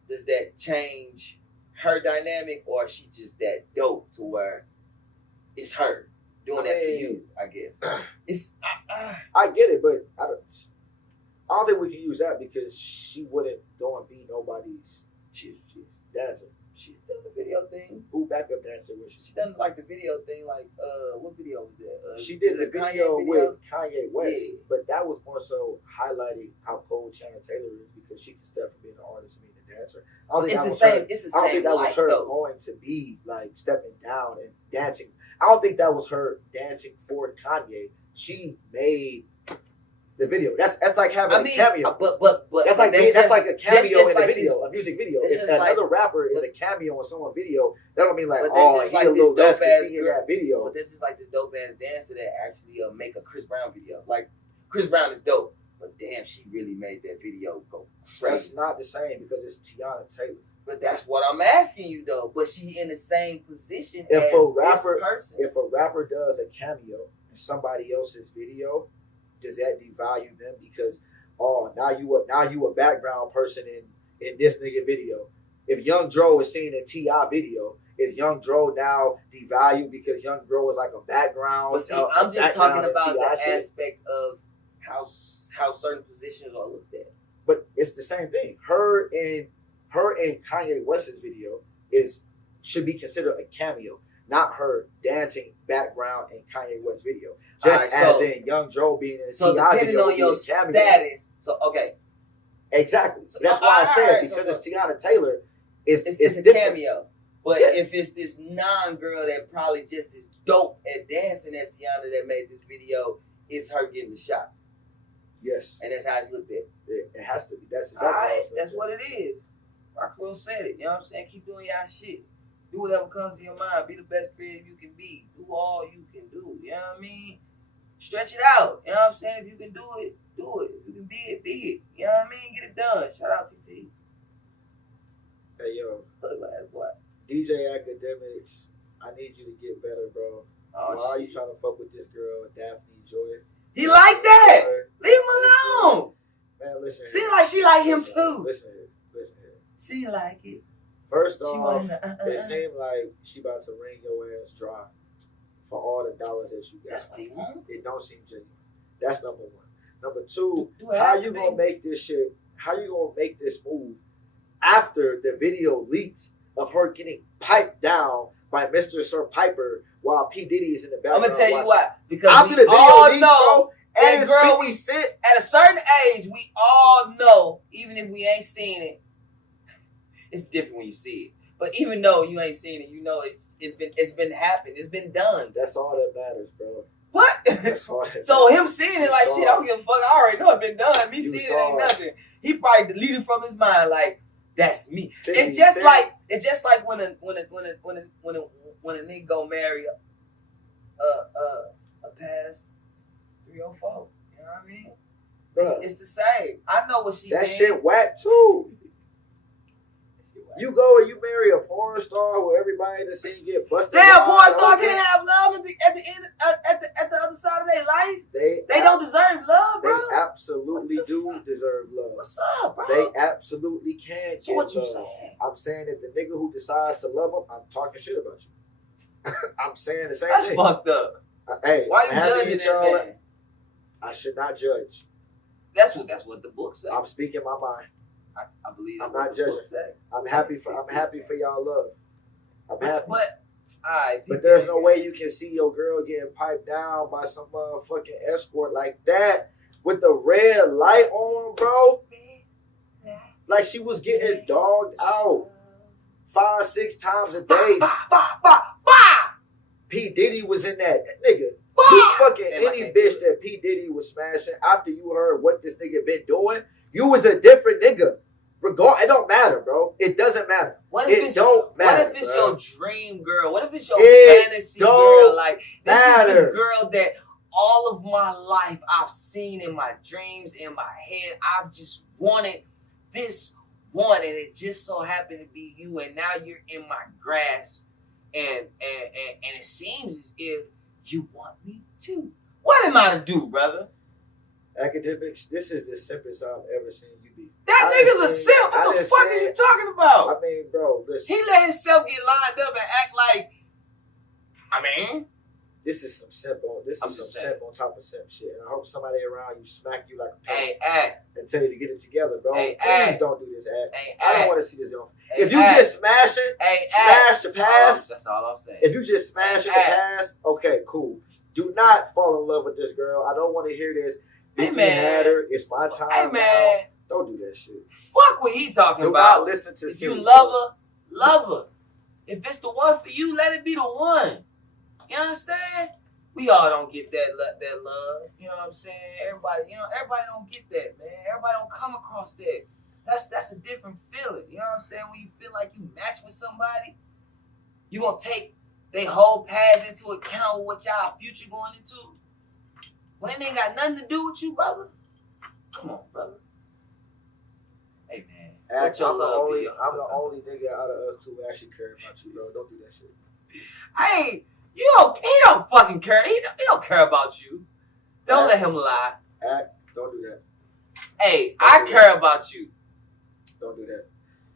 does that change her dynamic, or is she just that dope to where it's her doing that for you? I guess it's. I get it, but I don't think we can use that because she wouldn't go and be nobody's. She's dancer. She's done the video thing. Who backup dancer was she? She done like the video thing. Like what video was that? She did the video with Kanye West, but that was more so highlighting how cold Tiana Taylor is because she can step from being an artist and being a dancer. I don't think it's the same. I don't think that was her though. Going to be like stepping down and dancing. I don't think that was her dancing for Kanye. She made the video. That's like having a cameo. But that's like a cameo in a video, a music video. If another like, rapper is a cameo in someone's video, that don't mean like, he's like a little less because he in that video. But this is like this dope ass dancer that actually make a Chris Brown video. Like Chris Brown is dope, but damn, she really made that video go crazy. That's not the same because it's Tiana Taylor. But that's what I'm asking you though. But she in the same position If as a rapper, this person. if a rapper does a cameo in somebody else's video, does that devalue them? Because now you a background person in this nigga video. If Young Dro is seen in T.I. video, is Young Dro now devalued because Young Dro is like a background? But see, I'm just talking about the aspect of how certain positions are looked at. But it's the same thing. Her and Kanye West's video should be considered a cameo, not her dancing background in Kanye West's video. Just as in Young Dro being in a so T.I. depending video on your status. So okay. Exactly. So that's why I said because it's Tiana Taylor, it's a different. cameo. But if it's this non-girl that probably just is dope at dancing as Tiana that made this video, it's her getting the shot. Yes. And that's how it's looked at. It has to be. That's exactly how it's that's what it is. Rockwell said it. You know what I'm saying? Keep doing y'all shit. Do whatever comes to your mind. Be the best creative you can be. Do all you can do. You know what I mean? Stretch it out. You know what I'm saying? If you can do it, do it. If you can be it, be it. You know what I mean? Get it done. Shout out TT. Hey, yo. Look like what? DJ Academics, I need you to get better, bro. Why are you trying to fuck with this girl, Daphne Joy? He like that. Leave him alone. Man, listen. Seem like she like him too. Listen here. She like it. First off, it seemed like she about to wring your ass dry for all the dollars that you got. That's what he want. It don't seem genuine. That's number one. Number two, how you gonna make this shit? How you gonna make this move after the video leaked of her getting piped down by Mr. Sir Piper while P. Diddy is in the background? I'm gonna tell you why. Because after the video leaked, bro, and girl, we sit at a certain age. We all know, even if we ain't seen it, it's different when you see it. But even though you ain't seen it, you know it's been happened. It's been done. That's all that matters, bro. What? That's all that so matters. him seeing it like shit, I don't give a fuck. I already know it's been done. Me seeing it ain't nothing. He probably deleted from his mind like that's me. It's just like when a nigga go marry a past 304. You know what I mean? It's the same. I know what she. That shit whack too. You go and you marry a porn star who everybody in the scene get busted. Damn, porn stars can't have love at the end at the other side of their life. They don't deserve love, bro. They absolutely do deserve love. What's up, bro? They absolutely can. So what you saying? I'm saying that the nigga who decides to love them, I'm talking shit about you. I'm saying the same thing. That's fucked up. Hey, why you judging that man? I should not judge. That's what the book says. I'm speaking my mind. I believe I'm not judging. I'm happy for y'all love. I'm happy. But there's no way you can see your girl getting piped down by some motherfucking escort like that with the red light on, bro. Like she was getting dogged out 5-6 times a day. P. Diddy was in that nigga. You fucking any bitch that P. Diddy was smashing after you heard what this nigga been doing, you was a different nigga. It don't matter, bro. It doesn't matter. What if it's your dream girl? What if it's your fantasy girl? Like this is the girl that all of my life I've seen in my dreams, in my head. I've just wanted this one, and it just so happened to be you. And now you're in my grasp, and it seems as if you want me too. What am I to do, brother? Academics, this is the simplest I've ever seen you be. That nigga's a simp. What the fuck are you talking about? I mean, bro, listen. He let himself get lined up and act like, this is some simp on top of simp shit. And I hope somebody around you smack you like a pig and tell you to get it together, bro. Please don't do this, I don't want to see this. If you just smash it, smash the pass. That's all I'm saying. If you just smash it, the pass, okay, cool. Do not fall in love with this girl. I don't want to hear this. Vicky had her. It's my time now. Don't do that shit. Fuck what he talking about. Listen to if you love her. If it's the one for you, let it be the one. You understand? We all don't get that love. You know what I'm saying? Everybody don't get that, man. Everybody don't come across that. That's a different feeling. You know what I'm saying? When you feel like you match with somebody, you gonna take their whole past into account with what y'all future going into. When it ain't got nothing to do with you, brother. Come on, brother. Hey, man. I'm the only nigga out of us two who actually care about you, bro. Don't do that shit. He don't fucking care. He don't care about you. Don't let him lie. Don't do that. Hey, I care about you. Don't do that.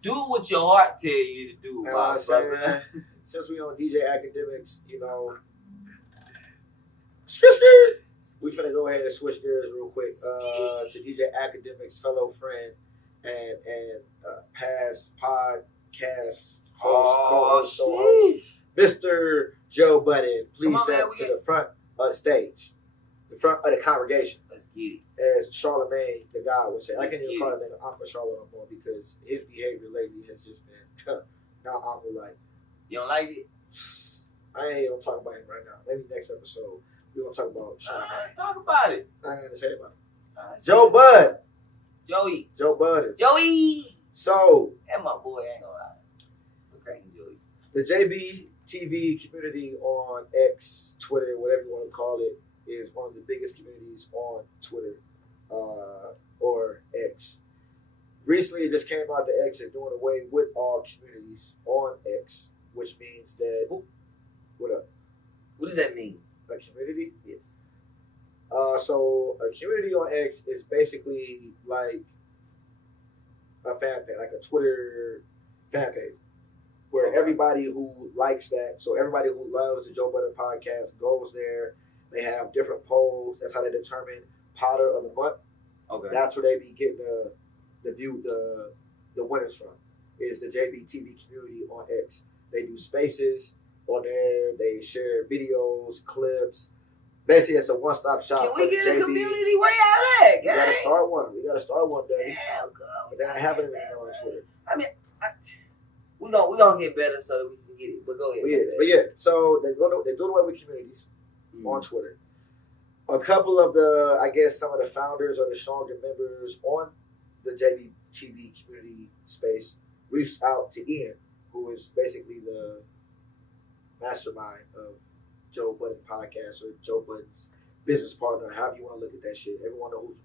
Do what your heart tell you to do, brother. Since we on DJ Academics, we finna go ahead and switch gears real quick to DJ Academics' fellow friend and past podcast host, Mr. Joe Budden. Please step to the front of the stage, the front of the congregation. Let's get it. As Charlemagne the God would say. I can't even call him Uncle Charlotte no more because his behavior lately has just been not Uncle-like. You don't like it? I ain't gonna talk about him right now. Maybe next episode we're gonna talk about Charlemagne. Talk about it. I ain't gonna say about it. Joe Bud. Joe Budden. Joey. So. And my boy, I ain't gonna lie. Okay, Joey. The JBTV community on X, Twitter, whatever you want to call it, is one of the biggest communities on Twitter or X. Recently, it just came out that X is doing away with all communities on X, which means that... What up? What does that mean? A community? Yes. So a community on X is basically like a fan page, like a Twitter fan page, where everybody who likes that, so everybody who loves the Joe Budden podcast goes there. They have different polls. That's how they determine Potter of the Month. Okay. That's where they be getting the winners from, is the JBTV community on X. They do spaces on there. They share videos, clips. Basically, it's a one-stop shop. Can we get a community? Where y'all at? We gotta start one, baby. Yeah, but then I haven't even on Twitter. I mean, we gonna get better so that we can get it. But go ahead. But yeah. So they're doing away with communities on Twitter. A couple of some of the founders or the stronger members on the JBTV community space reached out to Ian, who is basically the mastermind of Joe Budden podcast or Joe Budden's business partner, however you want to look at that shit. Everyone knows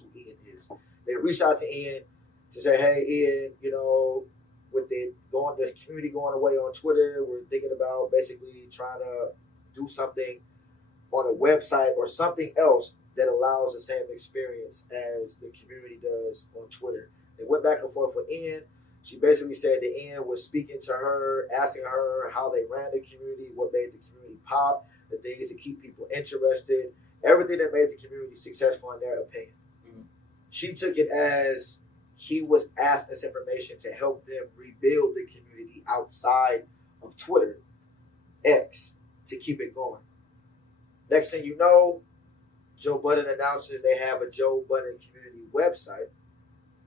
who Ian is. They reached out to Ian to say, hey, Ian, with this community going away on Twitter, we're thinking about basically trying to do something on a website or something else that allows the same experience as the community does on Twitter. They went back and forth with Ian. She basically said that Ian was speaking to her, asking her how they ran the community, what made the community pop, the things to keep people interested, everything that made the community successful in their opinion. Mm-hmm. She took it as he was asked this information to help them rebuild the community outside of Twitter, X, to keep it going. Next thing you know, Joe Budden announces they have a Joe Budden community website,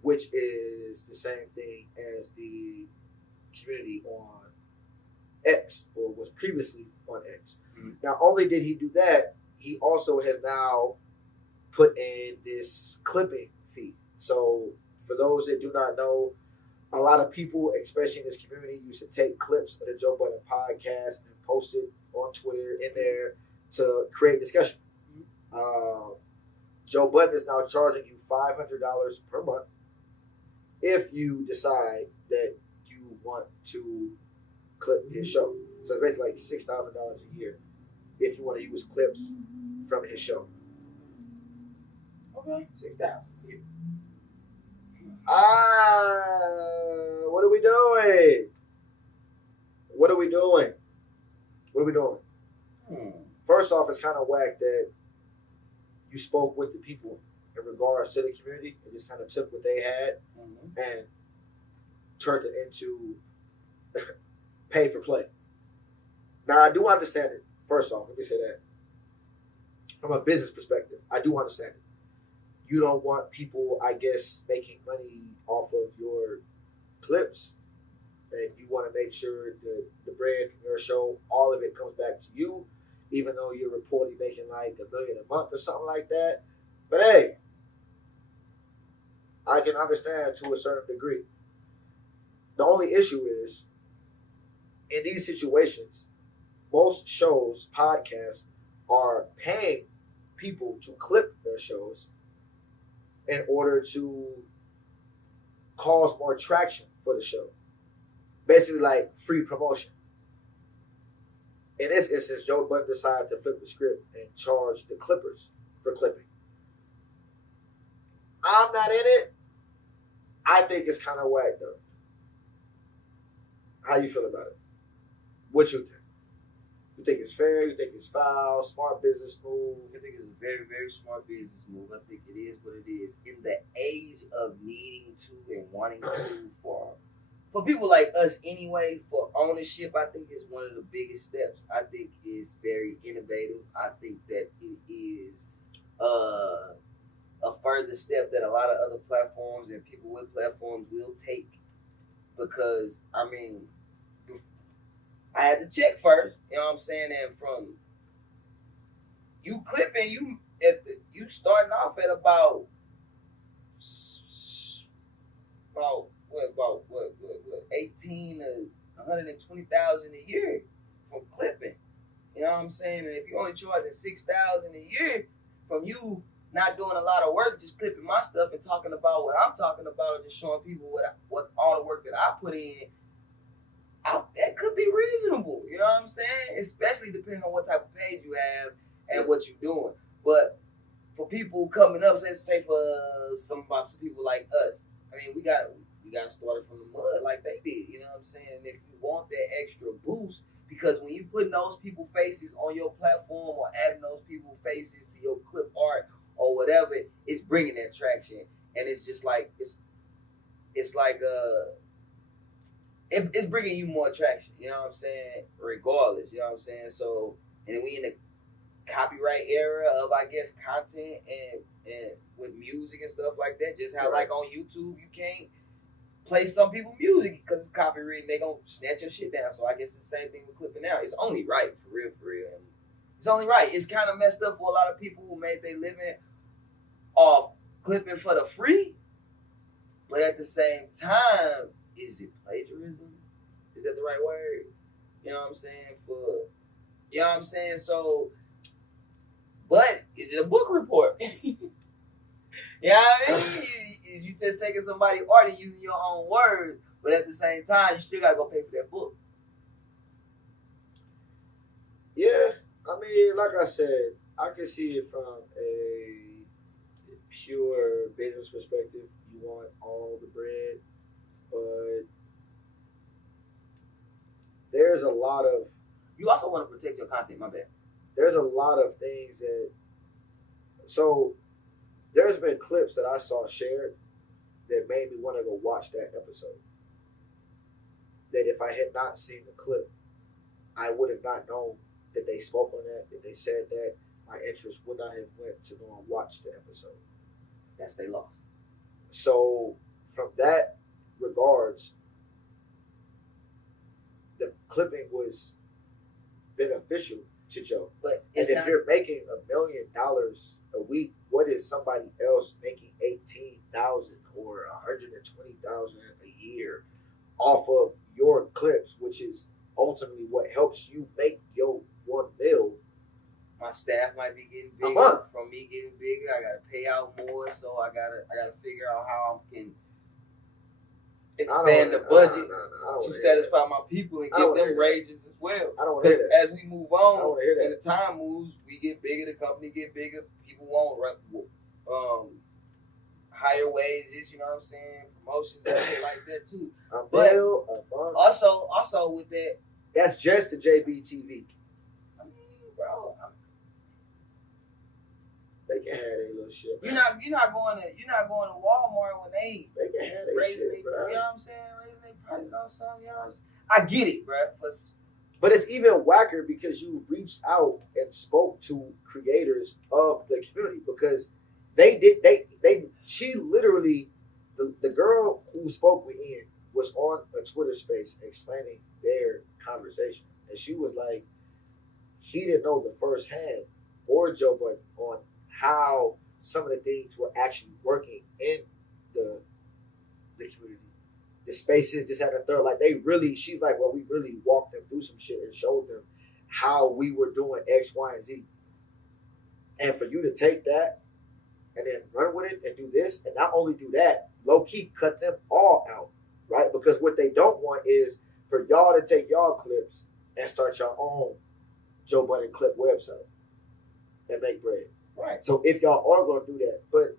which is the same thing as the community on X, or was previously on X. Mm-hmm. Not only did he do that, he also has now put in this clipping feed. So for those that do not know, a lot of people, especially in this community, used to take clips of the Joe Budden podcast and post it on Twitter in there to create discussion. Joe Budden is now charging you $500 per month if you decide that you want to clip his show. So it's basically like $6,000 a year if you want to use clips from his show. Okay, $6,000. What are we doing? First off, it's kind of whack that you spoke with the people in regards to the community and just kind of took what they had and turned it into pay for play. Now, I do understand it. First off, let me say that. From a business perspective, I do understand it. You don't want people, I guess, making money off of your clips, and you want to make sure that the bread from your show, all of it comes back to you, even though you're reportedly making like $1 million a month or something like that. But hey, I can understand to a certain degree. The only issue is, in these situations, most shows, podcasts, are paying people to clip their shows in order to cause more traction for the show. Basically, like free promotion. In this instance, Joe Budden decided to flip the script and charge the Clippers for clipping. I'm not in it. I think it's kind of whack, though. How you feel about it? What you think? You think it's fair? You think it's foul? Smart business move? I think it's a very, very smart business move. I think it is what it is. In the age of needing to and wanting to for people like us anyway, for ownership, I think is one of the biggest steps. I think it's very innovative. I think that it is a further step that a lot of other platforms and people with platforms will take. Because, I mean, I had to check first, you know what I'm saying? And from you clipping, you starting off at about 18 to 120,000 a year from clipping. You know what I'm saying? And if you're only charging 6,000 a year from you not doing a lot of work, just clipping my stuff and talking about what I'm talking about, and just showing people what all the work that I put in, that could be reasonable. You know what I'm saying? Especially depending on what type of page you have and what you're doing. But for people coming up, say for some people like us, I mean, we got started from the mud like they did. You know what I'm saying? And if you want that extra boost, because when you putting those people faces on your platform or adding those people faces to your clip art or whatever, it's bringing that traction. And it's just like it's bringing you more traction. You know what I'm saying? Regardless, you know what I'm saying? So, and we in the copyright era of, I guess, content and with music and stuff like that. Just how like on YouTube you can't play some people music because it's copyrighted and they gonna snatch your shit down. So I guess it's the same thing with clipping now. It's only right, for real. And it's only right. It's kind of messed up for a lot of people who made their living off clipping for the free. But at the same time, is it plagiarism? Is that the right word? You know what I'm saying? You know what I'm saying? So, but is it a book report? You know what I mean? You just taking somebody's art and using your own words, but at the same time, you still gotta go pay for that book. Yeah, I mean, like I said, I can see it from a pure business perspective. You want all the bread, but there's a lot of... You also want to protect your content, my bad. There's a lot of things that... So, there's been clips that I saw shared that made me want to go watch that episode. That if I had not seen the clip, I would have not known that they spoke on that they said that. My interest would not have went to go and watch the episode. That's their loss. So, from that regards, the clipping was beneficial to Joe. But and if you're making $1 million a week, what is somebody else making $18,000 or $120,000 a year off of your clips, which is ultimately what helps you make your $1 million? My staff might be getting bigger. From me getting bigger, I gotta pay out more, so I gotta figure out how I can expand the budget to satisfy my people and give them wages as well. I don't want to hear that. As we move on and the time moves, we get bigger, the company get bigger, people want higher wages, you know what I'm saying, promotions and shit like that too. But also with that, that's just the JBTV. I mean, bro, they can have their little shit. You're not going to Walmart when they can have their raising shit, bro. bro. You know what I'm saying? Raising their prices on something. You know what I'm saying? I get it, bro. But it's even whacker because you reached out and spoke to creators of the community, because she literally, the girl who spoke with Ian was on a Twitter space explaining their conversation, and she was like, he didn't know the first hand or Joe Budden on how some of the things were actually working in the community. The spaces, just had a third, like she's like, well, we really walked them through some shit and showed them how we were doing X, Y, and Z. And for you to take that and then run with it and do this, and not only do that, low key cut them all out, right? Because what they don't want is for y'all to take y'all clips and start your own Joe Budden clip website and make bread. Right. So if y'all are going to do that, but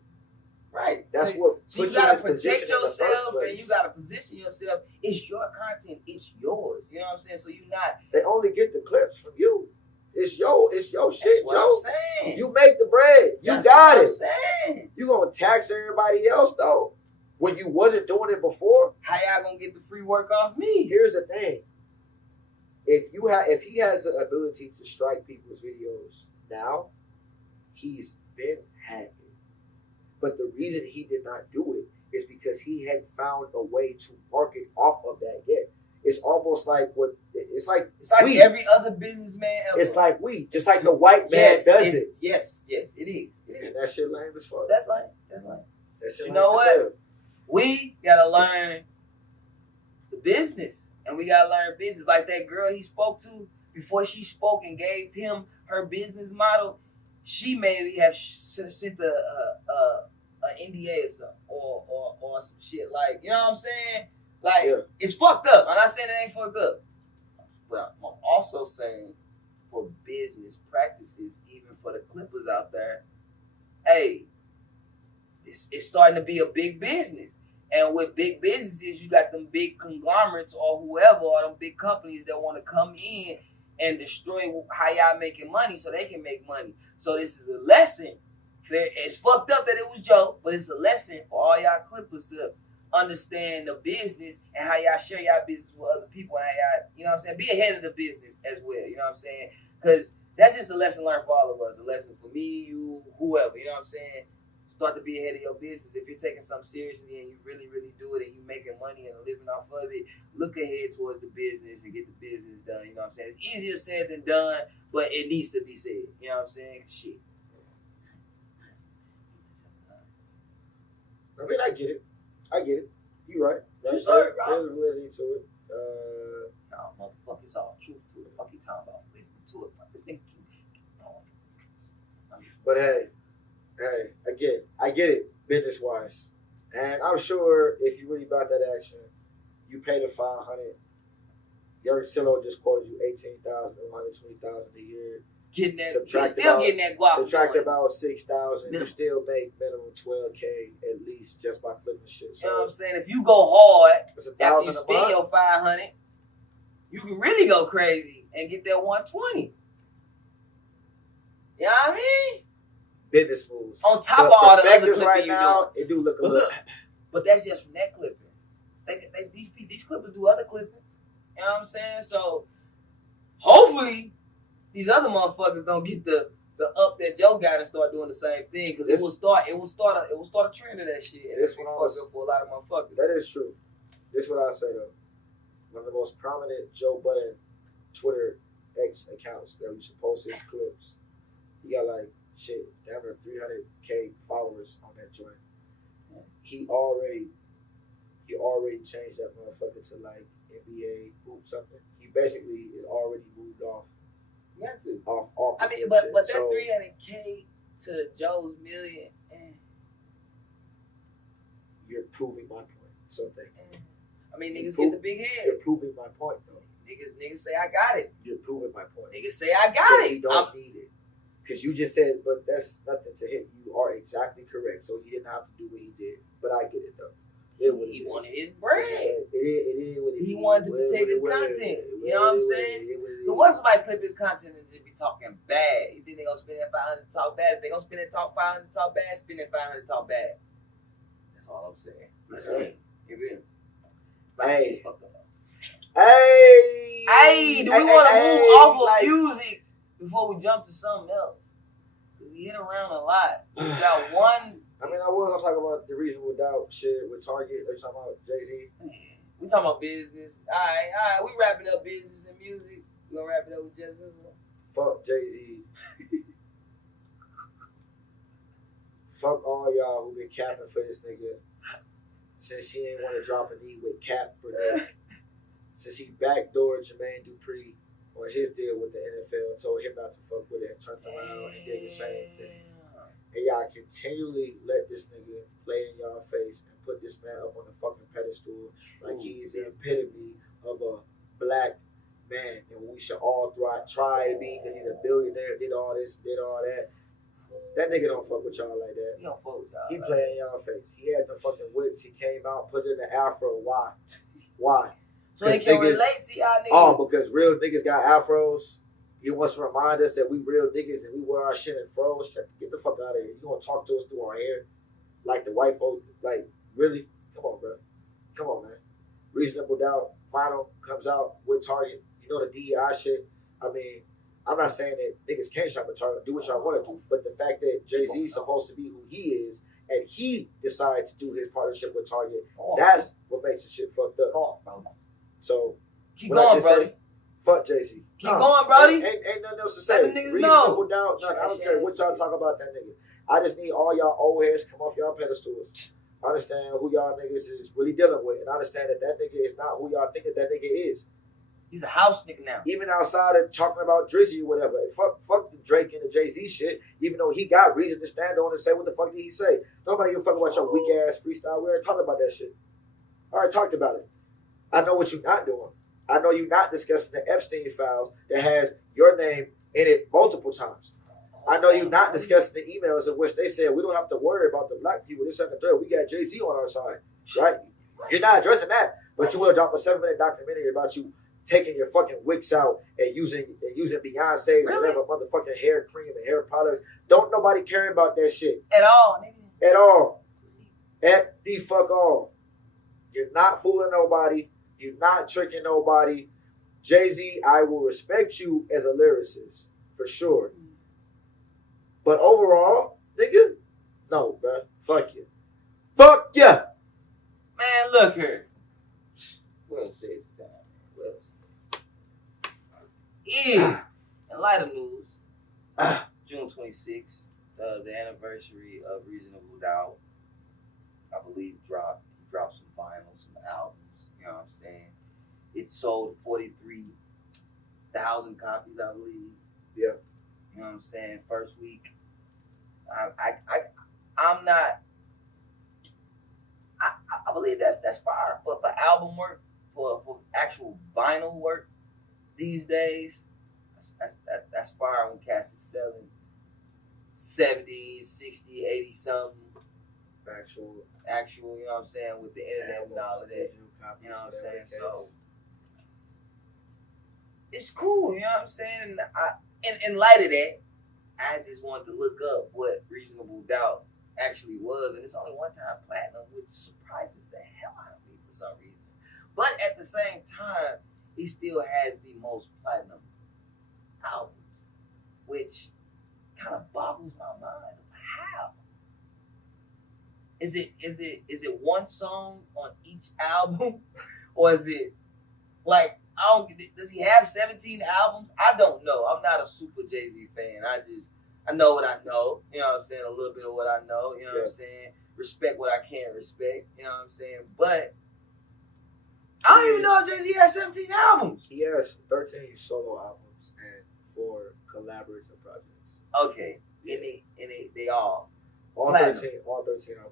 right, that's so, what. So you gotta protect yourself and you gotta position yourself. It's your content. It's yours. You know what I'm saying? So you're not. They only get the clips from you. It's your shit, that's what Joe. I'm saying. You make the bread. You That's got what it. I'm saying. You gonna tax everybody else though when you wasn't doing it before? How y'all gonna get the free work off me? Here's the thing. If he has the ability to strike people's videos now, he's been had it. But the reason he did not do it is because he hadn't found a way to market off of that yet. It's almost like it's like weed. Every other businessman ever. It's like weed, just like the white man does it. Yes, it is. And that shit lame as fuck. That's lame. That shit you know what? Hell. We gotta learn the business, and we gotta learn business. Like that girl he spoke to before she spoke and gave him her business model. She maybe have sent a NDA or something, or some shit like, you know what I'm saying? Like, It's fucked up. I'm not saying it ain't fucked up, but I'm also saying for business practices, even for the Clippers out there, hey, it's starting to be a big business. And with big businesses, you got them big conglomerates or whoever, or them big companies that want to come in and destroy how y'all making money so they can make money. So this is a lesson. It's fucked up that it was Joe, but it's a lesson for all y'all Clippers to understand the business and how y'all share y'all business with other people and how y'all, you know what I'm saying, be ahead of the business as well, you know what I'm saying? Because that's just a lesson learned for all of us, a lesson for me, you, whoever, you know what I'm saying? Start to be ahead of your business. If you're taking something seriously and you really, really do it and you're making money and living off of it, look ahead towards the business and get the business done, you know what I'm saying? It's easier said than done, but it needs to be said, you know what I'm saying? Shit. I mean, I get it. You right. True story, bro. There's validity to it. No, motherfucker, it's all truth to it. Fuck you talking about validity to it. This nigga But hey, I get it, business wise. And I'm sure if you really about that action, you pay the $500. Young Silo just quoted you $18,000 or $120,000 a year. Getting that guap. Subtract about $6,000. You still make minimum $12K at least just by clipping shit. So, you know what I'm saying? If you go hard after you $1,000 spend your $500, you can really go crazy and get that $120. You know what I mean? Business moves. On top of all the other clipping right you now, doing. it do look a little. But that's just from that clipping. These clippers do other clippings. You know what I'm saying? So hopefully these other motherfuckers don't get the up that Joe got and start doing the same thing, because it will start a trend of that shit. And it's gonna fuck up for a lot of motherfuckers. That is true. This is what I say though. One of the most prominent Joe Budden Twitter X accounts that used to post his clips. He got like damn near 300K followers on that joint. Yeah. He already changed that motherfucker to like NBA hoop something. He basically is already moved off. You got to. Off. I mean, but that 300K to Joe's million. You're proving my point. So thank you. I mean, niggas get the big head. You're proving my point though. Niggas say I got it. You're proving my point. Niggas say I got it. You don't need it. Because you just said, but that's nothing to him. You are exactly correct. So he didn't have to do what he did. But I get it though. He wanted his bread. It is what it is. He wanted to protect his content. You know what I'm saying? But once somebody clip his content and just be talking bad, you think they gonna spend that $500 to talk bad? If they gonna spend that $500 to talk bad, spend that $500 to talk bad. That's all I'm saying. That's me. You feel me? Hey. Hey, do we want to move off of music before we jump to something else? We hit around a lot. We got one. I mean, I was talking about the Reasonable Doubt shit with Target. Are you talking about Jay-Z? We talking about business. All right. We wrapping up business and music. We gonna wrap it up with just this one. Fuck Jay-Z. Fuck all y'all who been capping for this nigga since he ain't want to drop a knee with Cap Burnett. Since he backdoored Jermaine Dupri on his deal with the NFL, told him not to fuck with it, and turned around and did the same thing. and y'all continually let this nigga play in y'all face and put this man up on a fucking pedestal like he is the epitome of a black man, and we should all try to be, because he's a billionaire, did all this, did all that. That nigga don't fuck with y'all like that. He don't fuck with y'all. He playing y'all face. He had the fucking whips. He came out, put it in the afro. Why? So he can relate to y'all niggas. Oh, because real niggas got afros. He wants to remind us that we real niggas and we wear our shit in fros. Get the fuck out of here. You gonna talk to us through our hair like the white folks? Like, really? Come on, bro. Come on, man. Reasonable Doubt vinyl comes out with Target. You know the DEI shit. I mean, I'm not saying that niggas can't shop at Target, do what y'all want to do, but the fact that Jay-Z is supposed to be who he is, and he decided to do his partnership with Target, that's what makes the shit fucked up. So, keep going, Brody. Fuck Jay-Z. Keep going, Brody. Ain't nothing else to say. Reasonable Doubt, nothing. I don't care what y'all talk about that nigga. I just need all y'all old heads to come off y'all pedestals. Understand who y'all niggas is really dealing with, and understand that nigga is not who y'all think that nigga is. He's a house nigga now. Even outside of talking about Drizzy or whatever, fuck the Drake and the Jay-Z shit. Even though he got reason to stand on and say what the fuck did he say. Nobody give a fuck about your weak ass freestyle. We already talked about that shit. Already talked about it. I know what you're not doing. I know you're not discussing the Epstein files that has your name in it multiple times. I know you're not discussing the emails in which they said we don't have to worry about the black people, this and the third. We got Jay-Z on our side, right? You're not addressing that, but you want to drop a 7-minute documentary about you taking your fucking wigs out and using Beyonce's whatever motherfucking hair cream and hair products. Don't nobody care about that shit. At all, nigga. At all. At the fuck all. You're not fooling nobody. You're not tricking nobody. Jay-Z, I will respect you as a lyricist, for sure. But overall, nigga, no, bro. Fuck you. Fuck ya! Man, look here. Well said to that. Well said. Is, in light of news, June 26th, the anniversary of Reasonable Doubt, I believe dropped some vinyl, some albums, you know what I'm saying? It sold 43,000 copies, I believe. Yeah. You know what I'm saying? First week. I'm not. I believe that's fire for album work, for actual vinyl work these days. That's fire when cats is selling 70, 60, 80 something. Actual, you know what I'm saying, with the internet and all of that. You know what I'm saying? So it's cool, you know what I'm saying? And in light of that, I just wanted to look up what Reasonable Doubt actually was, and it's only one time platinum, which surprises the hell out of me for some reason. But at the same time, he still has the most platinum albums, which kind of boggles my mind. How? Is it one song on each album, or is it like does he have 17 albums? I don't know. I'm not a super Jay-Z fan. I know what I know. You know what I'm saying? A little bit of what I know. You know what I'm saying? Respect what I can't respect. You know what I'm saying? But I don't even know if Jay-Z has 17 albums. He has 13 solo albums and 4 collaborative projects. Okay. And they all 13 are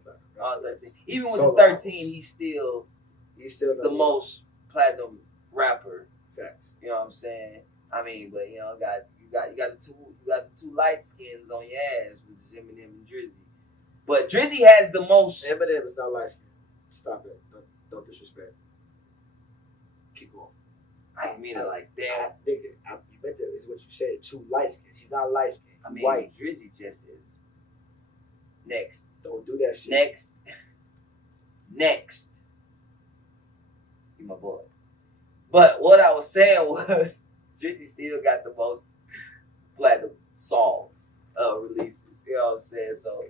platinum. All 13. Even with the 13, he's still the most platinum rapper. Facts. You know what I'm saying? I mean, but you know, you got the two light skins on your ass, which is Eminem and Drizzy. But Drizzy has the most. Eminem is not light skinned. Stop it. Don't disrespect. Keep going. I ain't mean it like that. You meant that is what you said. 2 light skins. He's not light skinned. I mean, white. Drizzy just is. Next. Don't do that shit. Next. You my boy. But what I was saying was, Drizzy still got the most platinum songs, releases. You know what I'm saying? So,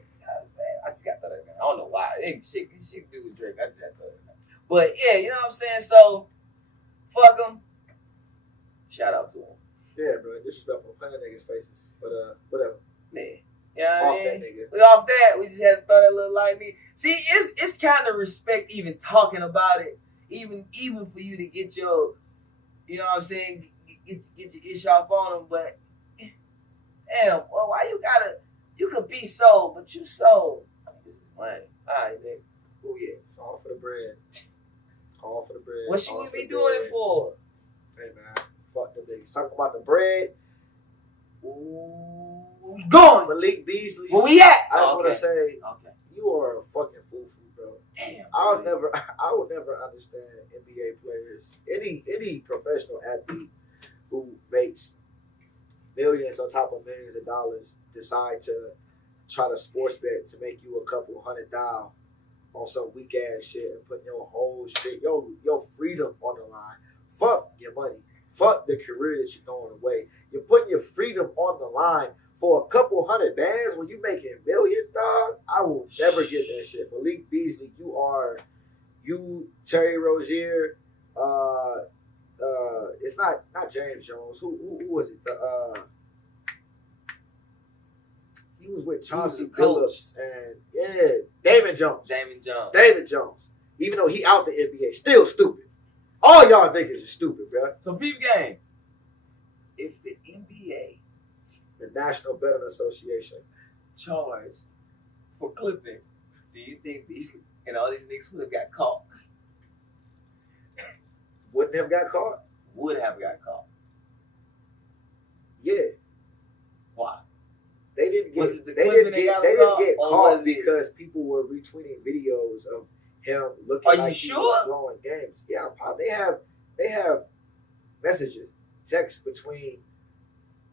I just got that in there. I don't know why. Shit do with Drake. I just got that in there. But, yeah, you know what I'm saying? So, fuck him. Shout out to him. Yeah, bro. Disrespectful. Playing niggas' faces. But, whatever. Yeah. You know what I mean? That nigga. We off that. We just had to throw that little light in. See, it's kind of respect even talking about it. Even for you to get your, you know what I'm saying, get your ish off on them, but damn, well, why you gotta You could be sold, but you sold. Like, all right, nigga. Oh yeah. It's all for the bread. All for the bread. What should we be doing it for? Hey man, fuck them niggas. Talking about the bread. Ooh, we going. Malik Beasley. Where we at? I just want to say, okay, you are a fucking fool, bro. Damn. I would never understand NBA players, any professional athlete who makes millions on top of millions of dollars decide to try to sports bet to make you a couple $100,000 on some weak ass shit and put your whole shit, your freedom on the line. Fuck your money. Fuck the career that you're throwing away. You're putting your freedom on the line for a couple $100 bands when you making millions, dog. I will never get that shit. Malik Beasley, you Terry Rozier, it's not James Jones. Who was it? He was with Chauncey Billups and David Jones. David Jones. Even though he out the NBA, still stupid. All y'all niggas are stupid, bro. So peep game. If the NBA, the National Betting Association, charged for clipping, do you think Beasley and all these niggas would have got caught? Wouldn't have got caught? Would have got caught. Yeah. Why? They didn't get caught because people were retweeting videos of him looking like he was blowing games. Yeah, they have messages, text between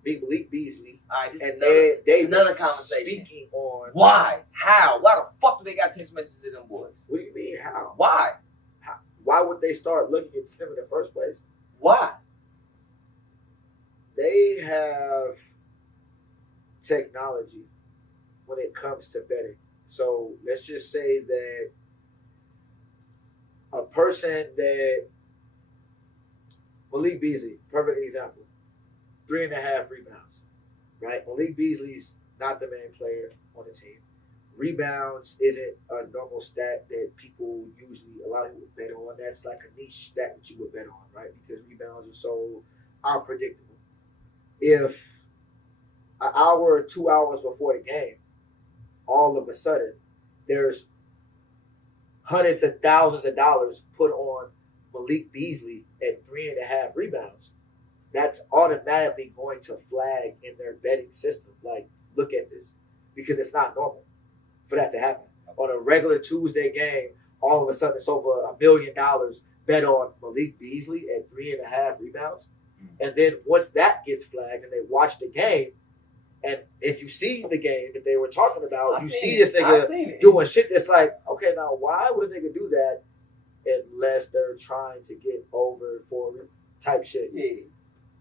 Malik Beasley and another conversation. Speaking on why, how, why the fuck do they got text messages to them boys? What do you mean how? Why? Why would they start looking at them in the first place? Why? They have technology when it comes to betting. So let's just say that a person that Malik Beasley, perfect example, 3.5 rebounds, right? Malik Beasley's not the main player on the team. Rebounds isn't a normal stat that people usually, a lot of people bet on. That's like a niche stat that you would bet on, right? Because rebounds are so unpredictable. If an hour or 2 hours before the game, all of a sudden, there's hundreds of thousands of dollars put on Malik Beasley at 3.5 rebounds, that's automatically going to flag in their betting system. Like, look at this. Because it's not normal for that to happen. On a regular Tuesday game, all of a sudden it's over $1 million bet on Malik Beasley at 3.5 rebounds. And then once that gets flagged and they watch the game, and if you see the game that they were talking about, you see this nigga doing shit that's like, okay, now why would a nigga do that unless they're trying to get over for type shit? Yeah.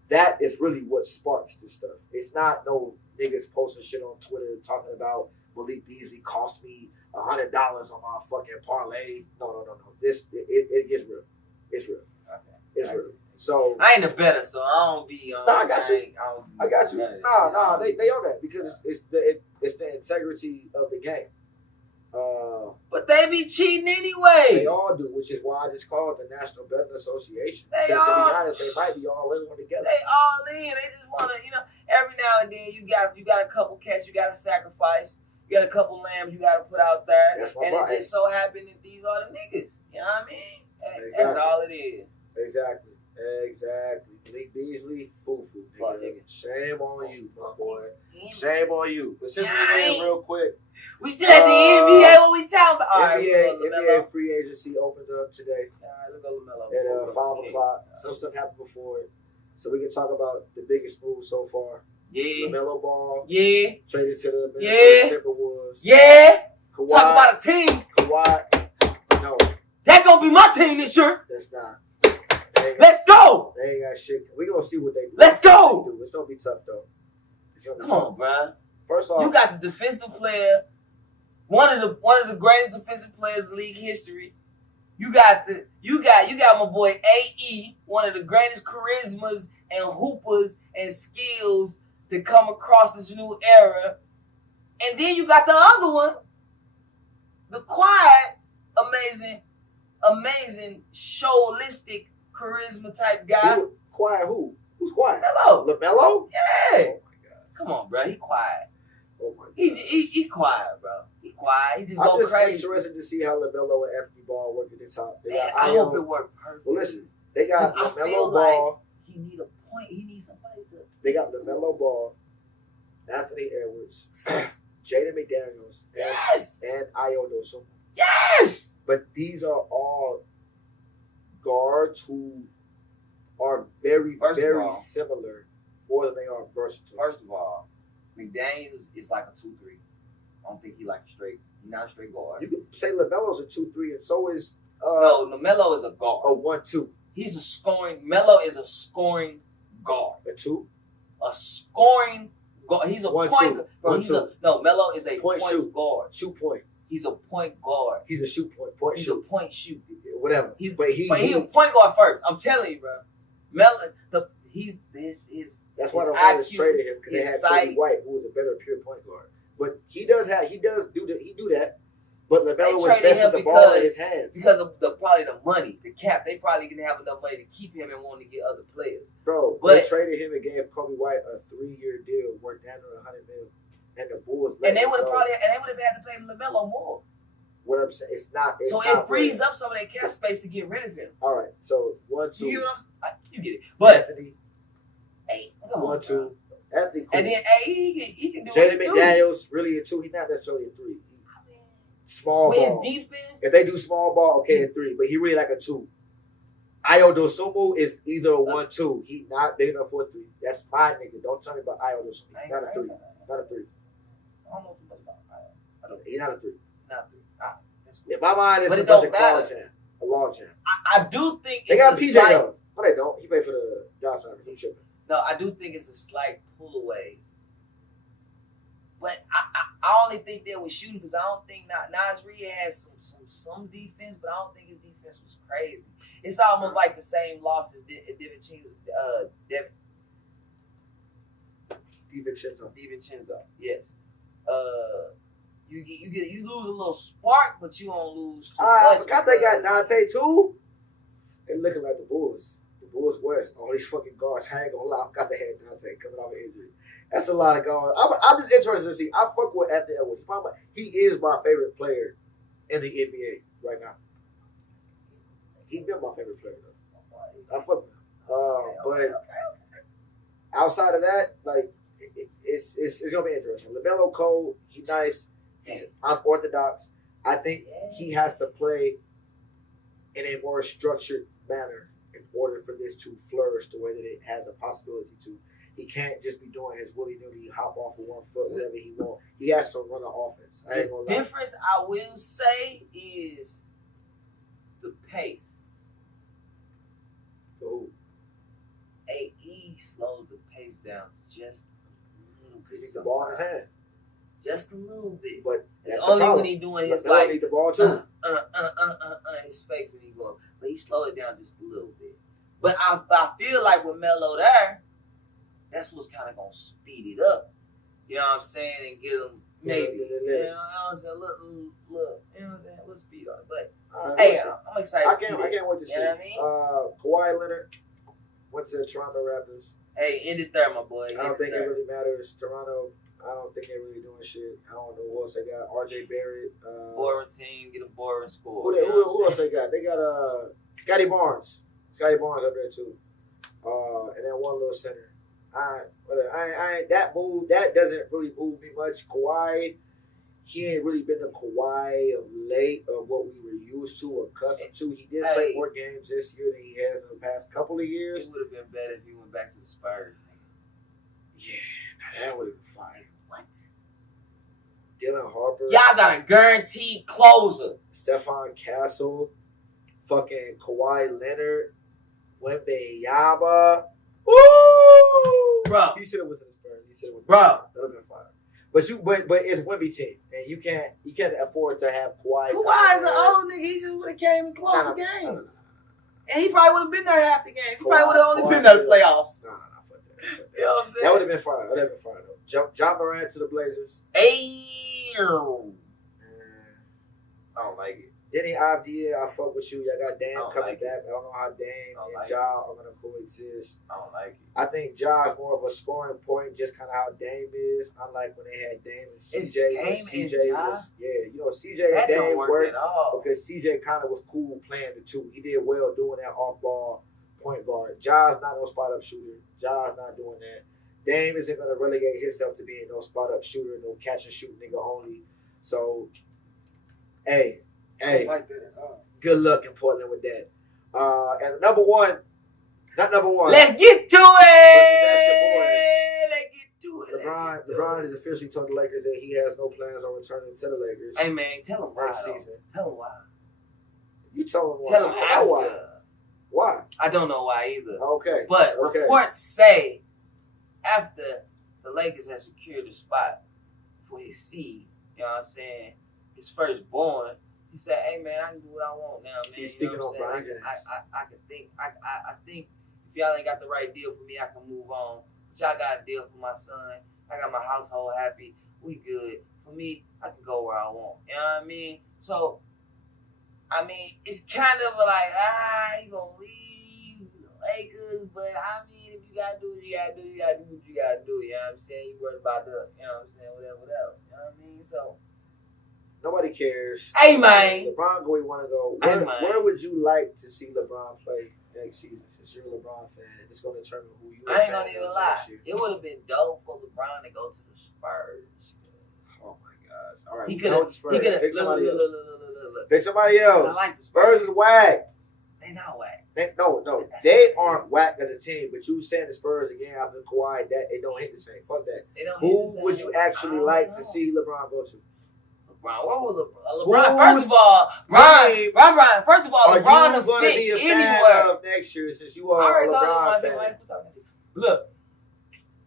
That is really what sparks this stuff. It's not no niggas posting shit on Twitter talking about Malik Beasley cost me $100 on my fucking parlay. No. It gets real. It's real. Okay. It's real. So I ain't a better, so I don't be. I got you. I got you. Nah, they own that because it's the integrity of the game. But they be cheating anyway. They all do, which is why I just call it the National Betting Association. Because to be honest, they might be all in together. They all in. They just want to, every now and then you got a couple cats you got to sacrifice. You got a couple lambs you got to put out there. And it just so happened that these are the niggas. You know what I mean? Exactly. That's all it is. Exactly. Malik Beasley, foo-foo, nigga. Shame on you, my boy. Shame on you. But since we're in real quick. We still at the NBA, what we talking about? All right, NBA free agency opened up today. All right, let's go LaMelo. At 5 o'clock. Some stuff happened before it. So we can talk about the biggest move so far. Yeah. LaMelo Ball. Yeah. Traded to the Minnesota Timberwolves. Yeah. Kawhi. Talk about a team. Kawhi. No. That gonna be my team this year. That's not. Let's go. They ain't got shit. We gonna see what they do. Let's go. It's gonna be tough though. It's gonna be tough. Come on, bro. First off, you got the defensive player, one of the greatest defensive players in league history. You got my boy AE, one of the greatest charismas and hoopers and skills to come across this new era. And then you got the other one, the quiet, amazing, showlistic charisma type guy. Quiet who? Who's quiet? LaMelo. LaMelo? Yeah. Oh my God. Come on, bro. He quiet. Oh my god. He quiet, bro. He quiet. He just go crazy. I'm just interested to see how LaMelo and Anthony Ball work at the top. I hope it worked perfect. Well, listen, they got LaMelo Ball. Like he need a point. He needs somebody to. They got LaMelo Ball, Anthony Edwards, Jaden McDaniels, and Ayo Dosunmu. Yes! But these are all guards who are very similar, more than they are versatile. First of all, McDaniels is like a 2-3. I don't think he's not a straight guard. You can say LaMelo's a 2-3, and so is no, LaMelo is a guard. A 1-2. He's a scoring. Melo is a scoring guard. A 2. A scoring guard. He's a point. Bro, Melo is a point guard. Shoot point. He's a point guard. He's a shoot point. He's a point shoot. Whatever. He's a point guard first. I'm telling you, bro. Melo, that's why the Warriors traded him, because they had Kobe White, who was a better pure point guard. But he do that. But LaMelo was best with the ball in his hands because of probably the money, the cap. They probably didn't have enough money to keep him and wanting to get other players. Bro, they traded him and gave Kobe White a 3-year deal worth down to $100 million, and the Bulls. And they would have had to pay LaMelo more. What I'm saying, it's not. It frees up some of that cap space to get rid of him. All right, so 1-2. You get what you get it, but Anthony. Hey, 1-2. Anthony, cool. And then he can do. Jaden McDaniels really a 2. He's not necessarily a 3. Small with ball. His defense. If they do small ball, okay, a 3. But he really like a 2. Ayo Dosunmu is either a 1-2. He not big enough for a 3. That's my nigga. Don't tell me about Ayo Dosunmu. He's not a 3. Not a 3. I don't know too much about Ayo. He's not a 3. Not a 3. Alright, that's cool. In my mind, it's a bunch of college champ. A long champ. I do think they got PJ though. No, they don't. He played for the Johnson. I'm tripping. No, I do think it's a slight pull away. But I only think they were shooting because I don't think Nas Reed has some defense, but I don't think his defense was crazy. It's almost like the same loss as DiVincenzo. Yes. You lose a little spark, but you don't lose too much. I forgot they got Dante too. They looking like the Bulls. The Bulls West. All these fucking guards. I ain't gonna lie. I forgot they had Dante coming off an injury. That's a lot of guards. I'm just interested to see. I fuck with Anthony Edwards. He is my favorite player in the NBA right now. He's been my favorite player though. I fuck with him. But outside of that, like it's gonna be interesting. LaMelo Cole, he's nice. He's unorthodox. I think he has to play in a more structured manner in order for this to flourish the way that it has a possibility to. He can't just be doing his willy-nilly hop off of one foot whenever he wants. He has to run an offense. The difference I will say is the pace. For who? AE slows the pace down just a little bit. He's the ball in his hand. Just a little bit. But it's only when he's doing his like need the ball too. His fakes and he going, but he slowed it down just a little bit. But I feel like with Melo there, that's what's kind of gonna speed it up. You know what I'm saying? And get him maybe. You know what I'm saying? Look. You know what I'm saying? Let's speed on it. But hey, I'm excited. I can't wait to see. You know what I mean? Kawhi Leonard went to the Toronto Raptors. Hey, end it there, my boy. I don't think it really matters. Toronto. I don't think they're really doing shit. I don't know who else they got. RJ Barrett. Boring team, get a boring score. Who else they got? They got Scotty Barnes. Scotty Barnes up there too. And then one little center. I ain't that move. That doesn't really move me much. Kawhi, he ain't really been the Kawhi of late of what we were used to or accustomed to. He did play more games this year than he has in the past couple of years. It would have been better if he went back to the Spurs. Yeah, that would have been fine. What? Dylan Harper. Y'all got a guaranteed closer. Stephon Castle. Fucking Kawhi Leonard. Wembanyama. Woo! Bro. You should have went to the Spurs. Bro. That would have been fine. But it's Wemby team. And you can't afford to have Kawhi. Kawhi's an old nigga. He just would have came and closed the game. No. And he probably would have been there half the game. He probably would have only been there the playoffs. No, fuck that. You know what I'm saying? That would have been fine. though. John Morant to the Blazers. Hey. I don't like it. Denny Avdia, I fuck with you. Y'all got Dame coming like back. I don't know how Dame and like Ja are gonna coexist. I don't like it. I think Ja is more of a scoring point, just kind of how Dame is. Unlike when they had Dame and CJ. CJ was, CJ and Dame worked because CJ kind of was cool playing the two. He did well doing that off ball point guard. Ja's not no spot up shooter. Ja's not doing that. Dame isn't gonna relegate himself to being no spot up shooter, no catch and shoot nigga only. So, hey. I don't like that at all. Good luck in Portland with that. And not number one. Let's get to it. Let's get to it. LeBron has officially told the Lakers that he has no plans on returning to the Lakers. Hey man, tell him why. Next season. Tell him why. You tell him why. Tell him why. Why? I don't know why either. Okay. But reports say after the Lakers had secured the spot for his seed, you know what I'm saying, his firstborn, he said, "Hey man, I can do what I want now, man." He's speaking on Brian James. I can think. I think if y'all ain't got the right deal for me, I can move on. But y'all got a deal for my son. I got my household happy. We good. For me, I can go where I want. You know what I mean? So, I mean, it's kind of like, you gonna leave the Lakers, but I mean, if you gotta do what you gotta do, you gotta do what you gotta do. You know what I'm saying? You worried about the, you know what I'm saying? Whatever. You know what I mean? So. Nobody cares. Hey, man. LeBron, where you want to go? Where would you like to see LeBron play next season? Since you're a LeBron fan, and it's going to determine who you are. I ain't going to even lie. It would have been dope for LeBron to go to the Spurs. Oh, my gosh. All right. He could have. Pick somebody else. Look. Pick somebody else. I like the Spurs is whack. They not whack. No. They aren't whack as a team, but you saying the Spurs again after Kawhi, that it don't hit the same. Fuck that. Who would you actually like to see LeBron go to? LeBron, first of all, LeBron will fit anywhere. Next year, since you are a LeBron fan. Look,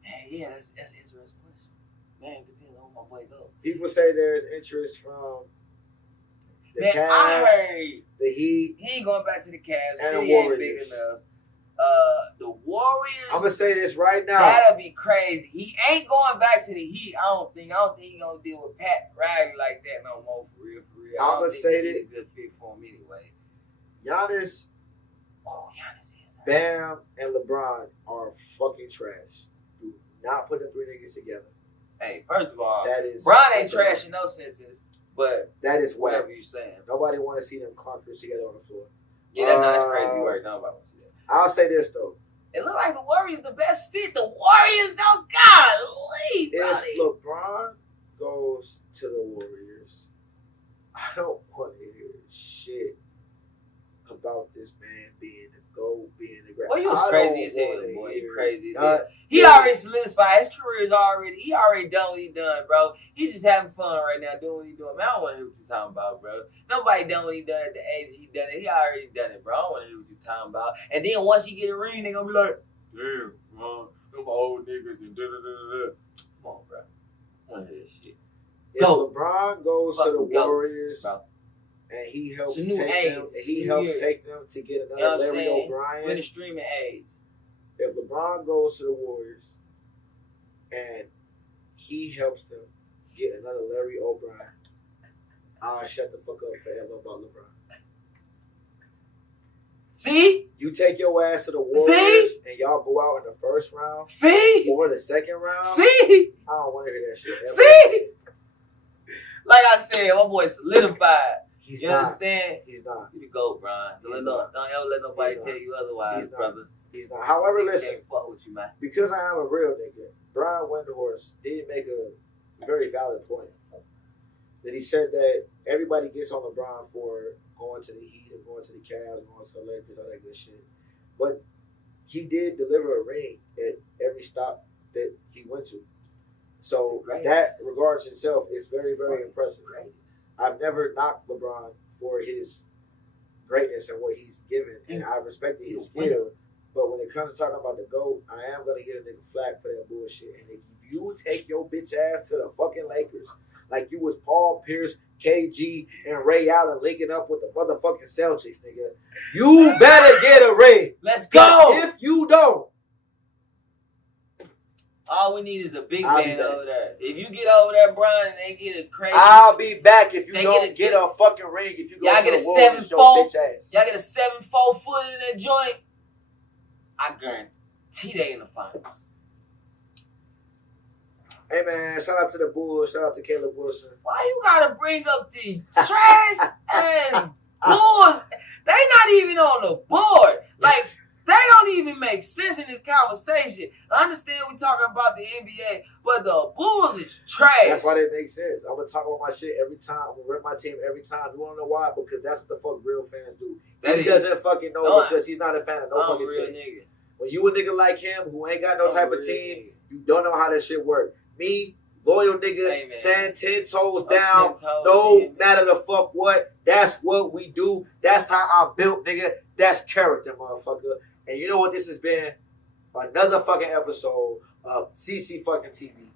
man, that's an interesting question. Man, it depends on my boy go. People say there's interest from the Cavs, I heard the Heat. He ain't going back to the Cavs. And City ain't big enough. The Warriors. I'm gonna say this right now. That'll be crazy. He ain't going back to the Heat. I don't think he gonna deal with Pat Riley like that no more. For real. I'm gonna say that. He's a good fit for him anyway. Giannis. Giannis is. Bam and LeBron are fucking trash. Do not put the three niggas together. Hey, first of all, Bron ain't trash in no sentence, but that is whatever you saying. Nobody want to see them clunkers together on the floor. Yeah, that's crazy work. Nobody wants to see that. I'll say this though. It look like the Warriors the best fit. The Warriors don't golly, if LeBron goes to the Warriors, I don't want to hear shit about this man being the GOAT, being the great. Well, you was crazy as hell, boy. You crazy as hell. He already solidified. His career is already. He already done what he done, bro. He's just having fun right now, doing what he doing. Man, I don't want to hear what you talking about, bro. Nobody done what he done at the age he done it. He already done it, bro. I don't want to hear what you talking about. And then once he get a ring, they gonna be like, damn, man, them old niggas and da-da-da-da-da. Come on, bro. I want to hear this shit. If LeBron goes to the Warriors, bro, and he helps take them to get another Larry O'Brien. In the streaming age. If LeBron goes to the Warriors and he helps them get another Larry O'Brien, I'll shut the fuck up forever about LeBron. See? You take your ass to the Warriors and y'all go out in the first round. See? Or the second round. See? I don't want to hear that shit. See? Like I said, my boy solidified. You understand? He's not. You the GOAT, Brian. Don't ever let nobody tell you otherwise, brother. He's not. However, listen. Fuck with you, man. Because I am a real nigga, Brian Windhorst did make a very valid point. That he said that everybody gets on LeBron for going to the Heat and going to the Cavs, going to the Lakers, all that good shit. But he did deliver a ring at every stop that he went to. So that regards itself is very, very impressive. I've never knocked LeBron for his greatness and what he's given, and I respected his skill. But when it comes to talking about the GOAT, I am going to get a nigga flack for that bullshit. And if you take your bitch ass to the fucking Lakers like you was Paul Pierce, KG, and Ray Allen linking up with the motherfucking Celtics, nigga, you better get a ring. Let's go. If you don't, All we need is a big man over there. If you get over there, Brian, and they get a crazy. I'll be back if you don't get a fucking ring. If you go y'all to get the a Warriors, 7'4", y'all get a 7'4" foot in that joint. I guarantee they in the finals. Hey man, shout out to the Bulls. Shout out to Caleb Wilson. Why you gotta bring up these trash ass Bulls? They not even on the board. Like, they don't even make sense in this conversation. I understand we talking about the NBA, but the Bulls is trash. That's why they make sense. I'm gonna talk about my shit every time. I'm gonna rep my team every time. You wanna know why? Because that's what the fuck real fans do. He doesn't fucking know because he's not a fan of no fucking team. Nigga. When you a nigga like him who ain't got no type of team, you don't know how that shit work. Me, loyal nigga, stand 10 toes down, no matter the fuck what. That's what we do. That's how I built, nigga. That's character, motherfucker. And you know what? This has been another fucking episode of CC fucking TV.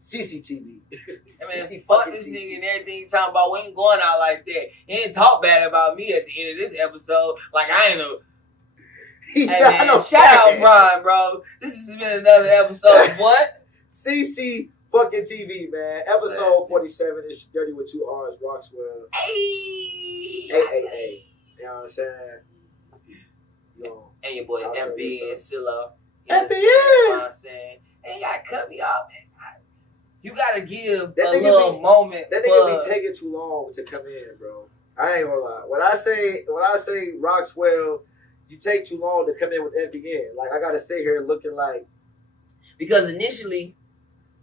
CCTV. Hey man, fuck this nigga and everything you talking about. We ain't going out like that. He ain't talk bad about me at the end of this episode. Like I ain't know. Hey man, shout out Brian, bro. This has been another episode of what? CC fucking TV, man. Episode 47 is Dirty with 2 R's, Roxwell. Hey. You know what I'm saying? You know, and your boy MB and Silla. MB. You know what I'm saying? And you gotta cut me off, man. You gotta give a little moment. That nigga be taking too long to come in, bro. I ain't gonna lie. When I say Roxwell, you take too long to come in with MBN. Like I gotta sit here looking like, because initially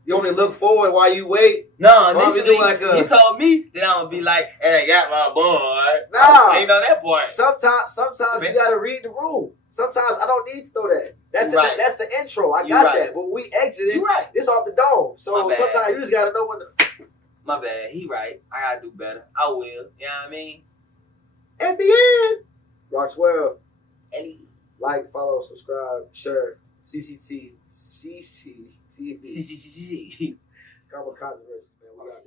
you only look forward while you wait. No, initially you told me that I'm gonna be like, "Hey, I got my boy." Nah, ain't on that point. Sometimes you gotta read the room. Sometimes I don't need to throw that. That's the intro. I got that. But when we exited, it's off the dome. So sometimes you just gotta know when to. My bad. He right. I gotta do better. I will. You know what I mean? NBA. Roxwell. Eddie. Like, follow, subscribe, share. CCTV. CCTV. Common controversy, man. We got it.